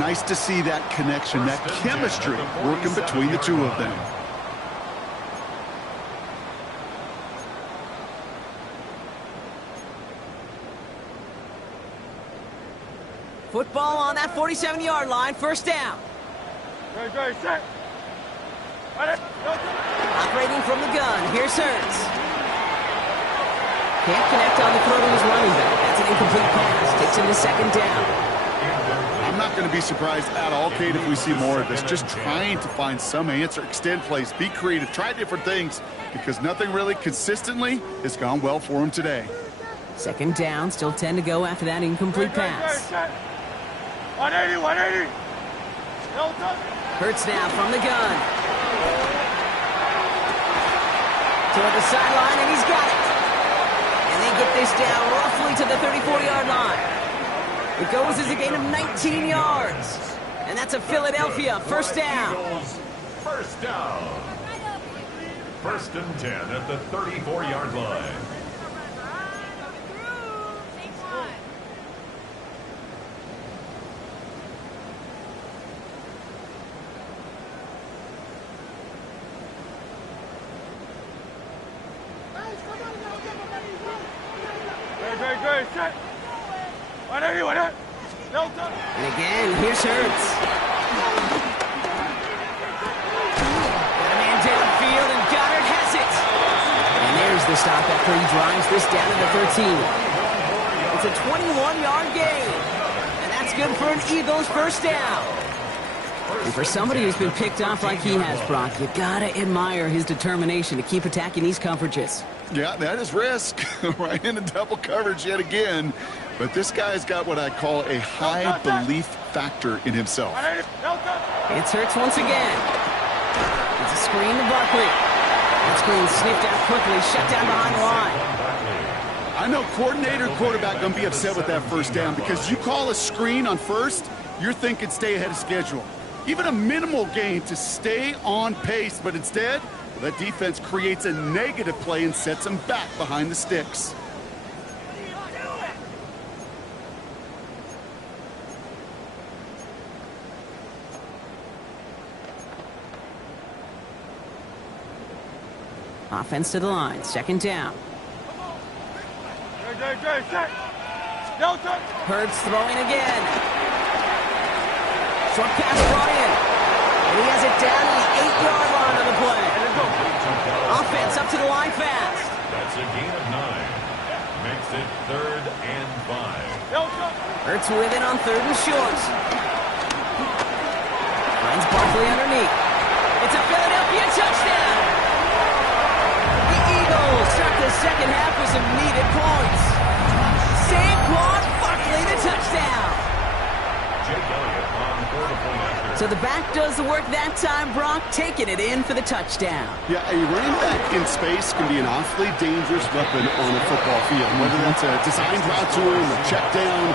Nice to see that connection, that chemistry working between the two of them. Football on that 47-yard line, 1st down. Operating from the gun, here's Hurts. Can't connect on the throw to his running back. That's an incomplete pass. Takes him to 2nd down. I'm not going to be surprised at all, Kate, if we see more of this. Just trying to find some answer, extend plays, be creative, try different things, because nothing really consistently has gone well for him today. 2nd down, still 10 to go after that incomplete pass. 180. Hurts now from the gun. Toward the sideline, and he's got it. And they get this down roughly to the 34-yard line. It goes as a gain of 19 yards. And that's a Philadelphia 1st down. 1st down. 1st and 10 at the 34-yard line. And again, here's Hurts. Got a man downfield, and Goddard has it. And there's the stop after he drives this down to the 13. It's a 21-yard gain. And that's good for an Eagles first down. And for somebody who's been picked off like he has, Brock, you gotta admire his determination to keep attacking these coverages. Yeah, that is risk. Right into double coverage yet again. But this guy's got what I call a high belief factor in himself. It's Hurts once again. It's a screen to Barkley. That screen sniffed out quickly, shut down behind the line. I know coordinator quarterback going to be upset with that first down because you call a screen on first, you're thinking stay ahead of schedule. Even a minimal gain to stay on pace, but instead, that defense creates a negative play and sets them back behind the sticks. Offense to the line, second down. Hurts throwing again. Short pass brought in. And he has it down to the 8-yard line on the play. Offense up to the line fast. That's a gain of 9. Makes it 3rd and 5. Hurts with it on 3rd and short. Finds Barkley underneath. It's a Philadelphia touchdown. Start the second half with some needed points. Saquon Barkley, the touchdown. Jake Elliott on 4-point after. So the back does the work that time, Brock, taking it in for the touchdown. Yeah, a running back in space can be an awfully dangerous weapon on a football field. Whether that's a designed route to him, a check down,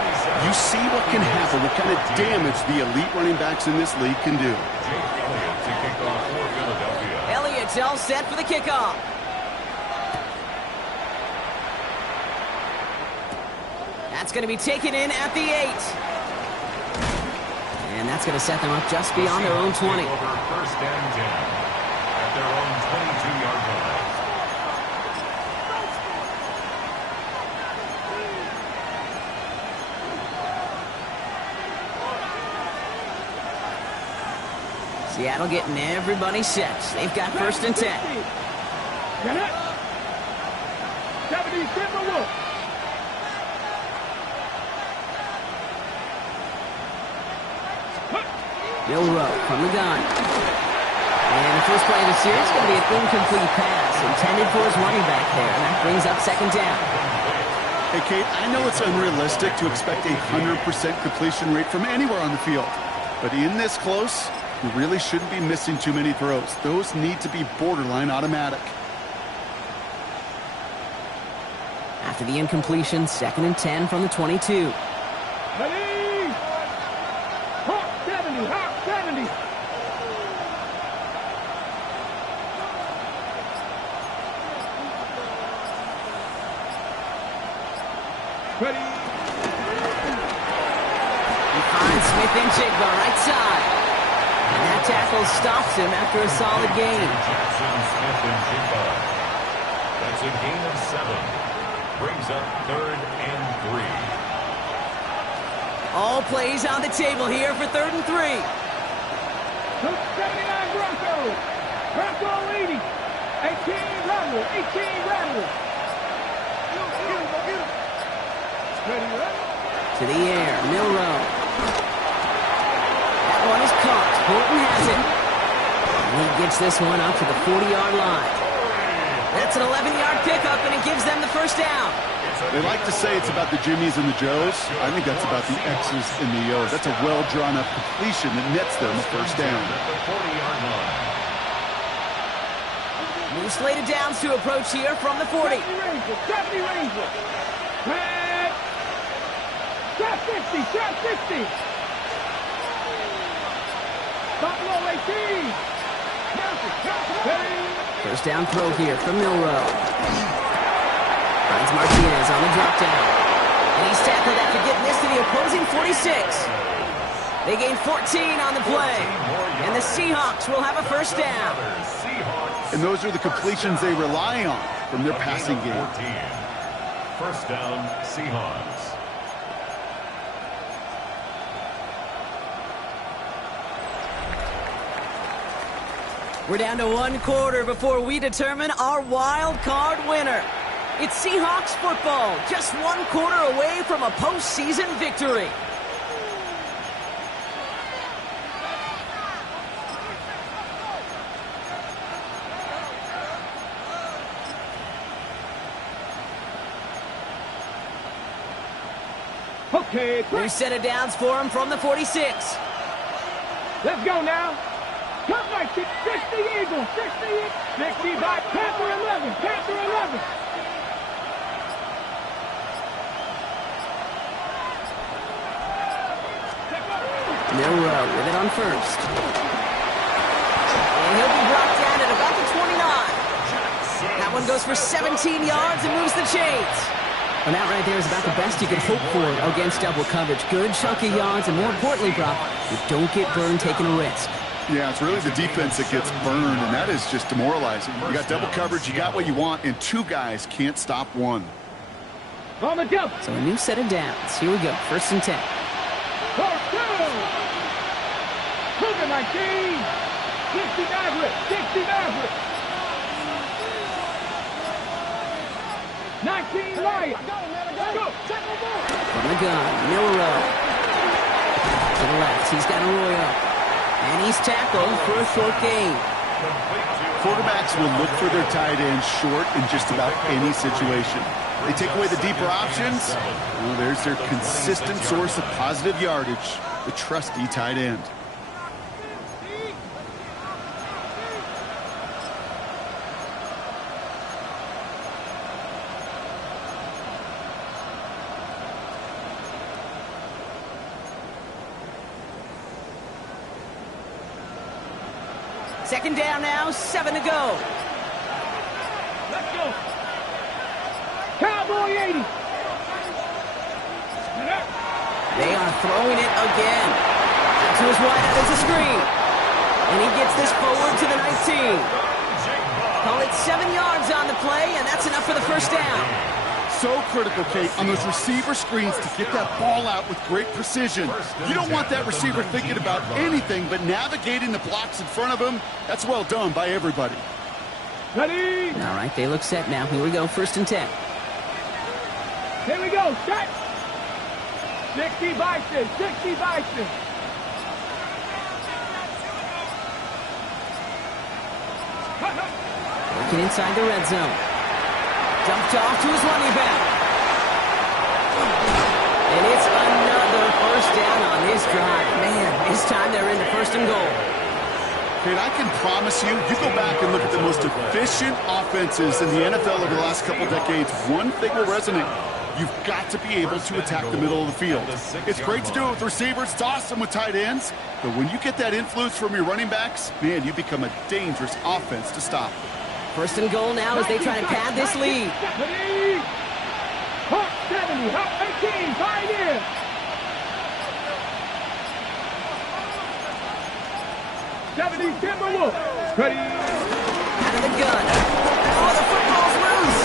you see what can happen, what kind of damage the elite running backs in this league can do. Jake Elliott to kick off for Philadelphia. Elliott's all set for the kickoff. That's going to be taken in at the 8. And that's going to set them up just beyond their own 20. Over 1st and 10 at their own 22-yard line. Seattle getting everybody set. They've got 1st and 10. Get it. 70, Timberwolves. Milrow from the gun. And the first play of the series is going to be an incomplete pass intended for his running back there. And that brings up 2nd down. Hey, Kate, I know it's unrealistic to expect a 100% completion rate from anywhere on the field. But in this close, you really shouldn't be missing too many throws. Those need to be borderline automatic. After the incompletion, 2nd and 10 from the 22. Ready. He finds Smith and Jigba right side. And that tackle stops him after a solid gain. Jackson, Smith, and Jigba. That's a gain of 7. Brings up 3rd and 3. All plays on the table here for 3rd and 3. 79 Broncos. Bronco 80. 18 Rattler. 18 Rattler. To the air, Milrow. That one is caught. Bolton has it. And he gets this one up to the 40-yard line. That's an 11-yard pickup, and it gives them the first down. They like to say it's about the Jimmies and the Joes. I think that's about the X's and the O's. That's a well-drawn-up completion that nets them a first down. At the 40-yard line. New slated downs to approach here from the 40. 70 Rangers. Shot 60, shot 60. Buffalo 18. First down throw here from Milrow. Finds Martinez on the drop down. And he's tackled after getting this to the opposing 46. They gain 14 on the play. And the Seahawks will have a first down. And those are the completions they rely on from their passing game. First down, Seahawks. We're down to 1 quarter before we determine our wild card winner. It's Seahawks football, just 1 quarter away from a postseason victory. Okay, New set of downs for him from the 46. let's go now. Cut right, 60 Eagles, 60 by Panther 11, Panther 11. Milrow with it on first. And he'll be brought down at about the 29. That one goes for 17 yards and moves the chains. And that right there is about the best you could hope for against double coverage. Good chunky yards, and more importantly, Brock, you don't get burned taking a risk. Yeah, it's really the defense that gets burned, and that is just demoralizing. You got double coverage, you got what you want, and 2 guys can't stop 1. On the jump. So a new set of downs. Here we go, 1st and 10. First down. Cougar 19. 60 Maverick, 60 Maverick. 19 Lion. Go. From the gun, Milrow. To the left, he's got Arroyo. And he's tackled for a short gain. Quarterbacks will look for their tight end short in just about any situation. They take away the deeper options. Well, there's their consistent source of positive yardage, the trusty tight end. Second down now, 7 to go. Let's go. Cowboy 80. They are throwing it again. To his wide out, it's a screen. And he gets this forward to the 19. Call it 7 yards on the play, and that's enough for the first down. So critical, Kate, on those receiver screens to get that ball out with great precision. You don't want that receiver thinking about anything but navigating the blocks in front of him. That's well done by everybody. Ready? All right, they look set now. Here we go, 1st and 10. Here we go. Set. 60 Bison, 60 Bison. Working inside the red zone. Dumped off to his running back. And it's another first down on this drive. Man, this time they're in the 1st and goal. Kate, I can promise you, you go back and look at the most efficient offenses in the NFL over the last couple decades, one thing will resonate. You've got to be able to attack the middle of the field. It's great to do it with receivers. It's awesome with tight ends. But when you get that influence from your running backs, man, you become a dangerous offense to stop. 1st and goal now as they try to pad this lead. Hawk 70, Hawk 18, Pioneer. Timberwolves. Ready. Out of the gun. Oh, the football's loose.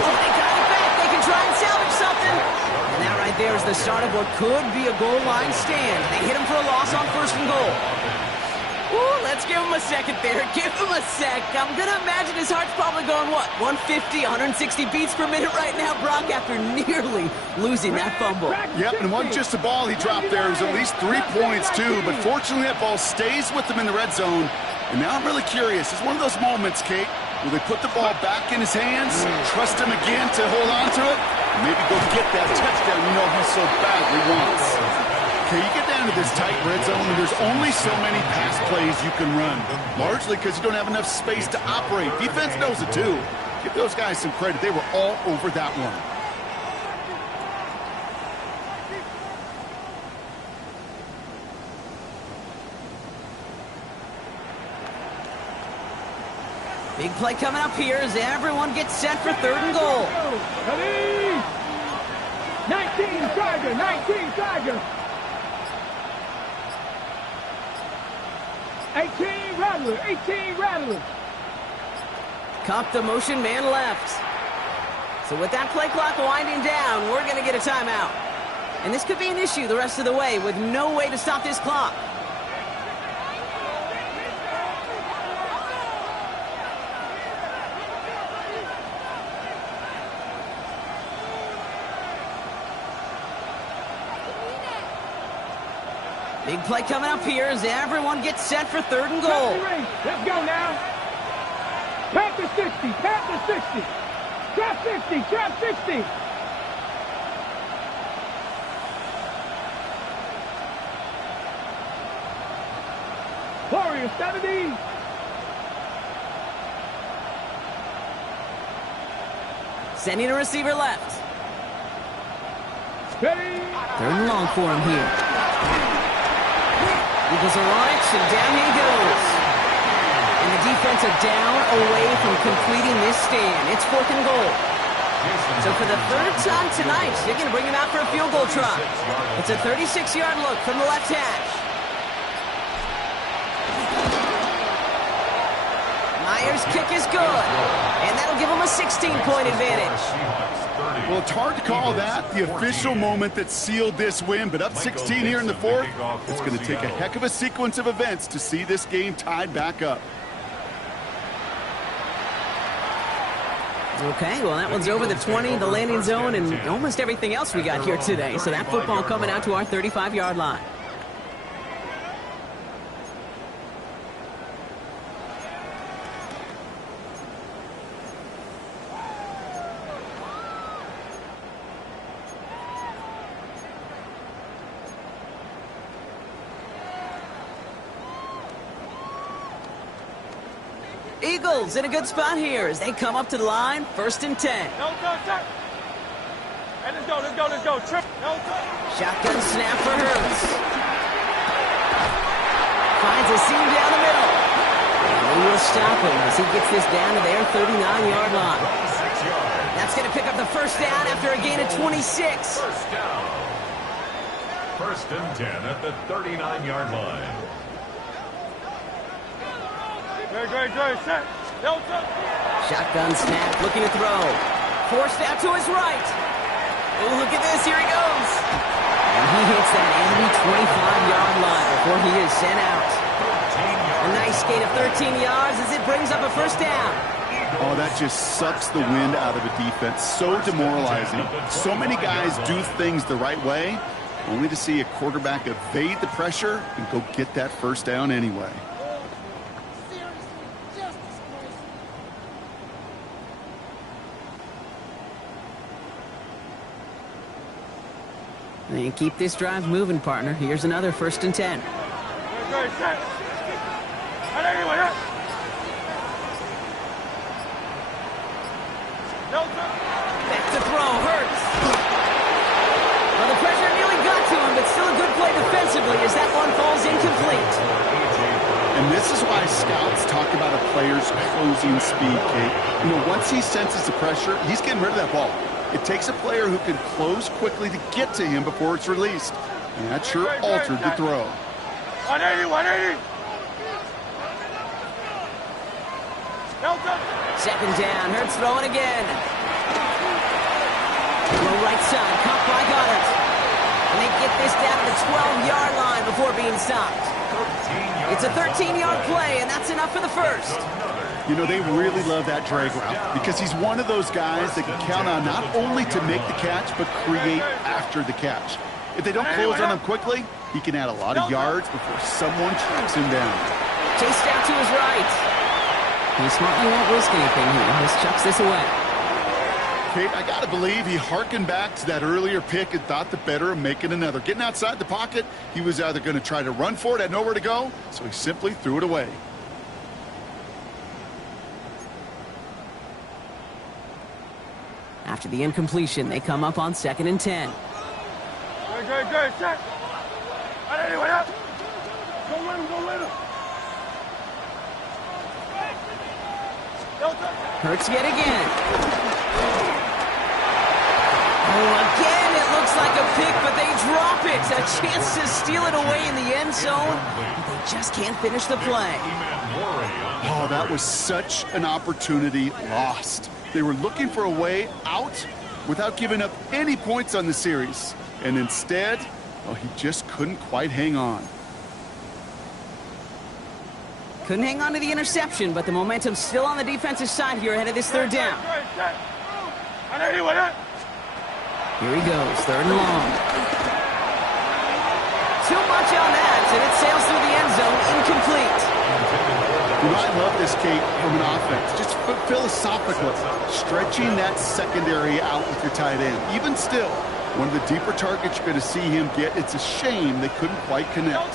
Oh, they got it back. They can try and salvage something. And that right there is the start of what could be a goal line stand. They hit him for a loss on 1st and goal. Ooh, let's give him a second there. Give him a sec. I'm going to imagine his heart's probably going, what, 150, 160 beats per minute right now, Brock, after nearly losing that fumble. Yep, and it wasn't just a ball he dropped there. It was at least 3 points, too. But fortunately, that ball stays with him in the red zone. And now I'm really curious. It's one of those moments, Kate, where they put the ball back in his hands, trust him again to hold on to it, and maybe go get that touchdown you know he so badly wants. Okay, you get down to this tight red zone, and there's only so many pass plays you can run, largely because you don't have enough space to operate. Defense knows it, too. Give those guys some credit. They were all over that one. Big play coming up here as everyone gets set for 3rd and goal. Ready. 19 Tiger, 19 Tiger. 18 Rattler, 18 Rattler. Cop the motion man left. So with that play clock winding down, we're going to get a timeout. And this could be an issue the rest of the way with no way to stop this clock. Big play coming up here as everyone gets set for 3rd and goal. Let's go now. Pat the 60, pat the 60. Trap 60, trap 60. Warriors, 70. Sending a receiver left. Steady. 3rd and long for him here. Eagles are on it, and down he goes. And the defense are down away from completing this stand. It's 4th and goal. So for the 3rd time tonight, they're going to bring him out for a field goal try. It's a 36-yard look from the left hash. Myers' kick is good, and that'll give him a 16-point advantage. Well, it's hard to call that the official moment that sealed this win, but up 16 here in the 4th, it's going to take a heck of a sequence of events to see this game tied back up. Okay, well, that one's over the 20, the landing zone, and almost everything else we got here today. So that football coming out to our 35-yard line. Eagles in a good spot here as they come up to the line, 1st and 10. No touch. Hey, let's go. Trip. No touch. Shotgun snap for Hurts. Finds a seam down the middle. And they will stop him as he gets this down to their 39-yard line. That's going to pick up the 1st down after a gain of 26. 1st down. 1st and 10 at the 39-yard line. Great. Set. No touch. Shotgun snap, looking to throw. Forced out to his right. Oh, look at this. Here he goes. And he hits that enemy 25-yard line before he is sent out. A nice gain of 13 yards as it brings up a 1st down. Oh, that just sucks the wind out of a defense. So demoralizing. So many guys do things the right way, only to see a quarterback evade the pressure and go get that 1st down anyway. And keep this drive moving, partner. Here's another 1st and 10. Great, set. No touch. Back to throw, Hurts. Well, the pressure nearly got to him, but still a good play defensively as that one falls incomplete. And this is why scouts talk about a player's closing speed, Kate. You know, once he senses the pressure, he's getting rid of that ball. It takes a player who can close quickly to get to him before it's released. And that sure altered the throw. 180. No touch. 2nd down, Hurts throwing again. Low right side, caught by Goddard. And they get this down to the 12-yard line before being stopped. It's a 13-yard play, and that's enough for the 1st. You know, they really love that drag route because he's one of those guys that can count on not only to make the catch, but create after the catch. If they don't close on him quickly, he can add a lot of yards before someone tracks him down. Chased out to his right. He smartly won't risk anything here. Just chucks this away. Kate, I got to believe he hearkened back to that earlier pick and thought the better of making another. Getting outside the pocket, he was either going to try to run for it, had nowhere to go, so he simply threw it away. After the incompletion, they come up on 2nd and 10. Great. Set. Anyway, up. Go let him. Hurts yet again. Oh, again, it looks like a pick, but they drop it. A chance to steal it away in the end zone. They just can't finish the play. Oh, that was such an opportunity lost. They were looking for a way out without giving up any points on the series. And instead, well, he just couldn't quite hang on. Couldn't hang on to the interception, but the momentum's still on the defensive side here ahead of this third down. Here he goes, third and long. Too much on that, and it sails through the end zone, incomplete. You know, I love this, Kate, from an offense. Just philosophically, stretching that secondary out with your tight end. Even still, one of the deeper targets you're going to see him get. It's a shame they couldn't quite connect.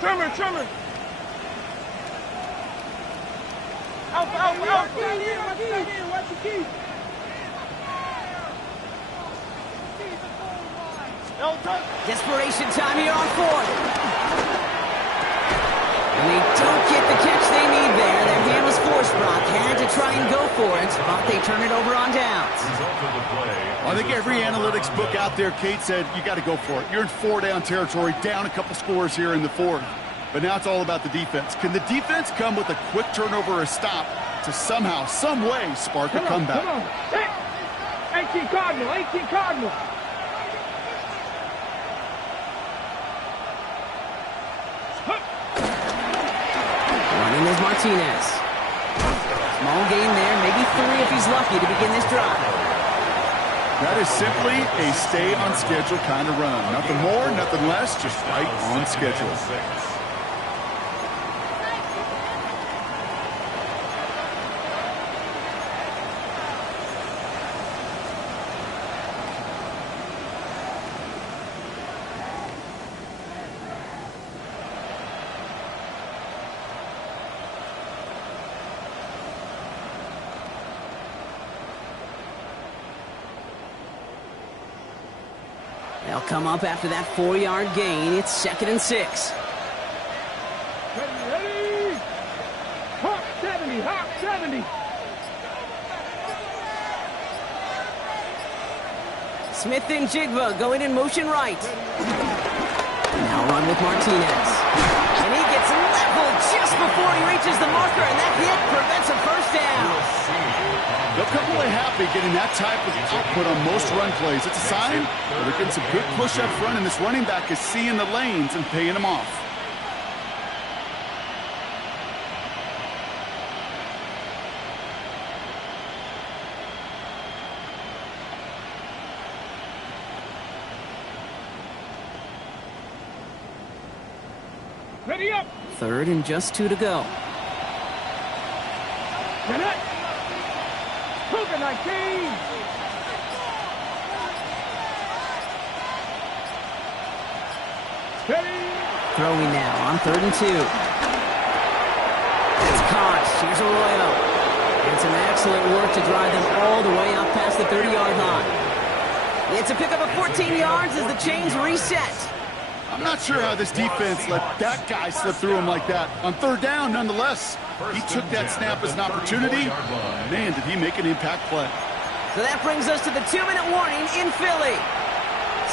Trimmer. Out. Watch the key. Desperation time here on fourth. And they don't get the catch they need there. Their hand was forced, Brock. Had to try and go for it, but they turn it over on downs. I think every analytics book out there, Kate, said you got to go for it. You're in 4-down territory, down a couple scores here in the fourth. But now it's all about the defense. Can the defense come with a quick turnover or a stop to somehow, some way, spark a comeback? Come on. 18 Cardinal. Running is Martinez. Small gain there, maybe 3 if he's lucky to begin this drive. That is simply a stay-on-schedule kind of run. Nothing more, nothing less, just right on schedule. They'll come up after that 4-yard gain. It's 2nd and 6. Ready. Hawk 70. Smith and Jigba going in motion right. Now run with Martinez. And he gets leveled just before he reaches the marker, and that hit prevents a first down. They'll come away happy getting that type of output on most run plays. It's a sign that they're getting some good push up front, and this running back is seeing the lanes and paying them off. Ready up. 3rd and just 2 to go. Minute. Cougar 19. Steady. Throwing now on 3rd and 2. It's caught. Here's Arroyo. And some excellent work to drive them all the way up past the 30-yard line. It's a pickup of 14 yards as the chains reset. I'm not sure how this defense let that guy slip through him like that. On 3rd down, nonetheless, he took that snap as an opportunity. Man, did he make an impact play. So that brings us to the 2-minute warning in Philly.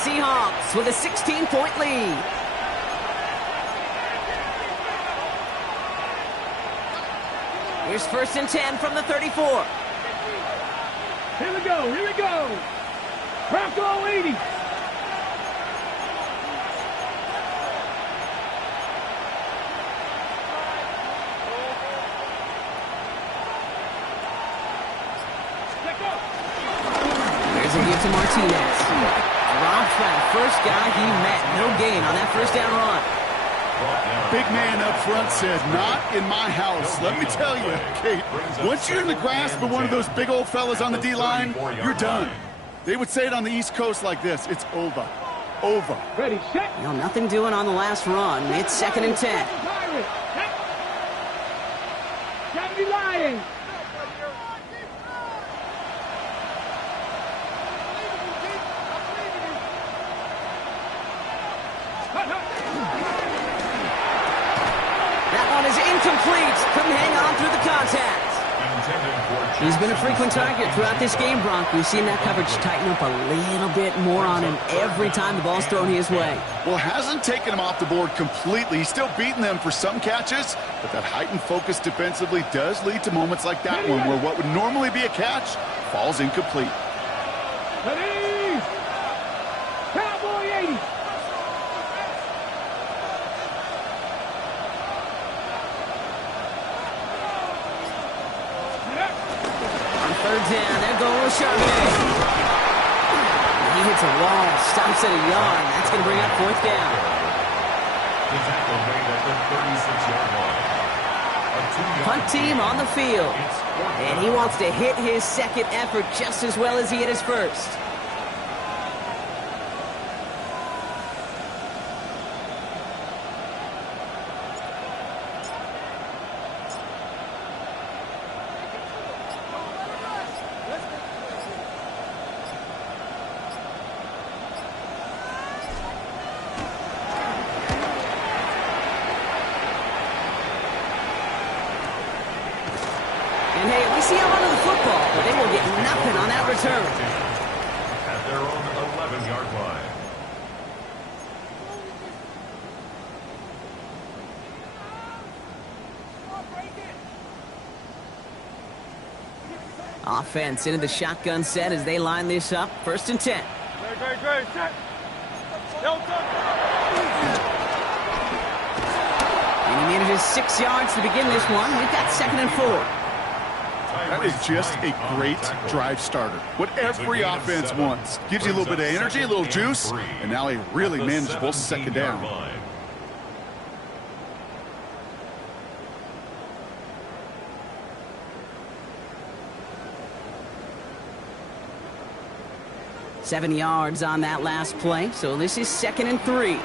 Seahawks with a 16-point lead. Here's 1st and 10 from the 34. Here we go. Bronco 80. Here's a give to Martinez. Drops by the first guy he met. No gain on that first down run. Big man up front said, not in my house. Let me tell you, Kate, once you're in the grasp of one of those big old fellas on the D-line, you're done. They would say it on the East Coast like this. It's over. Ready, set. Well, nothing doing on the last run. It's 2nd and 10. Gotta be lying. That one is incomplete. Couldn't hang on through the contact. He's been a frequent target throughout this game, Bronk. We've seen that coverage tighten up a little bit more on him every time the ball's thrown his way. Well, hasn't taken him off the board completely. He's still beating them for some catches, but that heightened focus defensively does lead to moments like that one where what would normally be a catch falls incomplete. Ready? Cowboy 80. Third down, there goes Charbonnet. He hits a wall, stops at a yard. That's going to bring up fourth down. The tackle made at the 36-yard line. Punt team on the field. And he wants to hit his second effort just as well as he hit his first. And hey, at least he held onto the football, but they will get nothing on that return. At their own 11-yard line. Offense into the shotgun set as they line this up. First and 10. Great. Set. And he manages 6 yards to begin this one. We've got second and 4. That is just a great drive starter. What every offense wants. Gives you a little bit of energy, a little juice, and now a really manageable second down. Line. Seven yards on that last play, so this is second and 3. Great.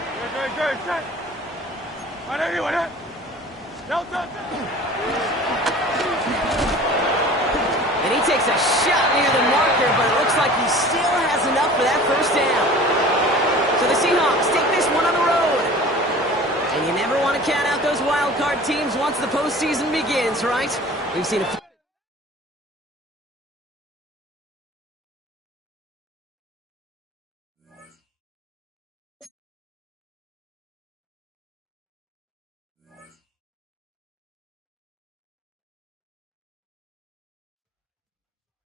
Set. And he takes a shot near the marker, but it looks like he still has enough for that first down. So the Seahawks take this one on the road. And you never want to count out those wild card teams once the postseason begins, right? We've seen a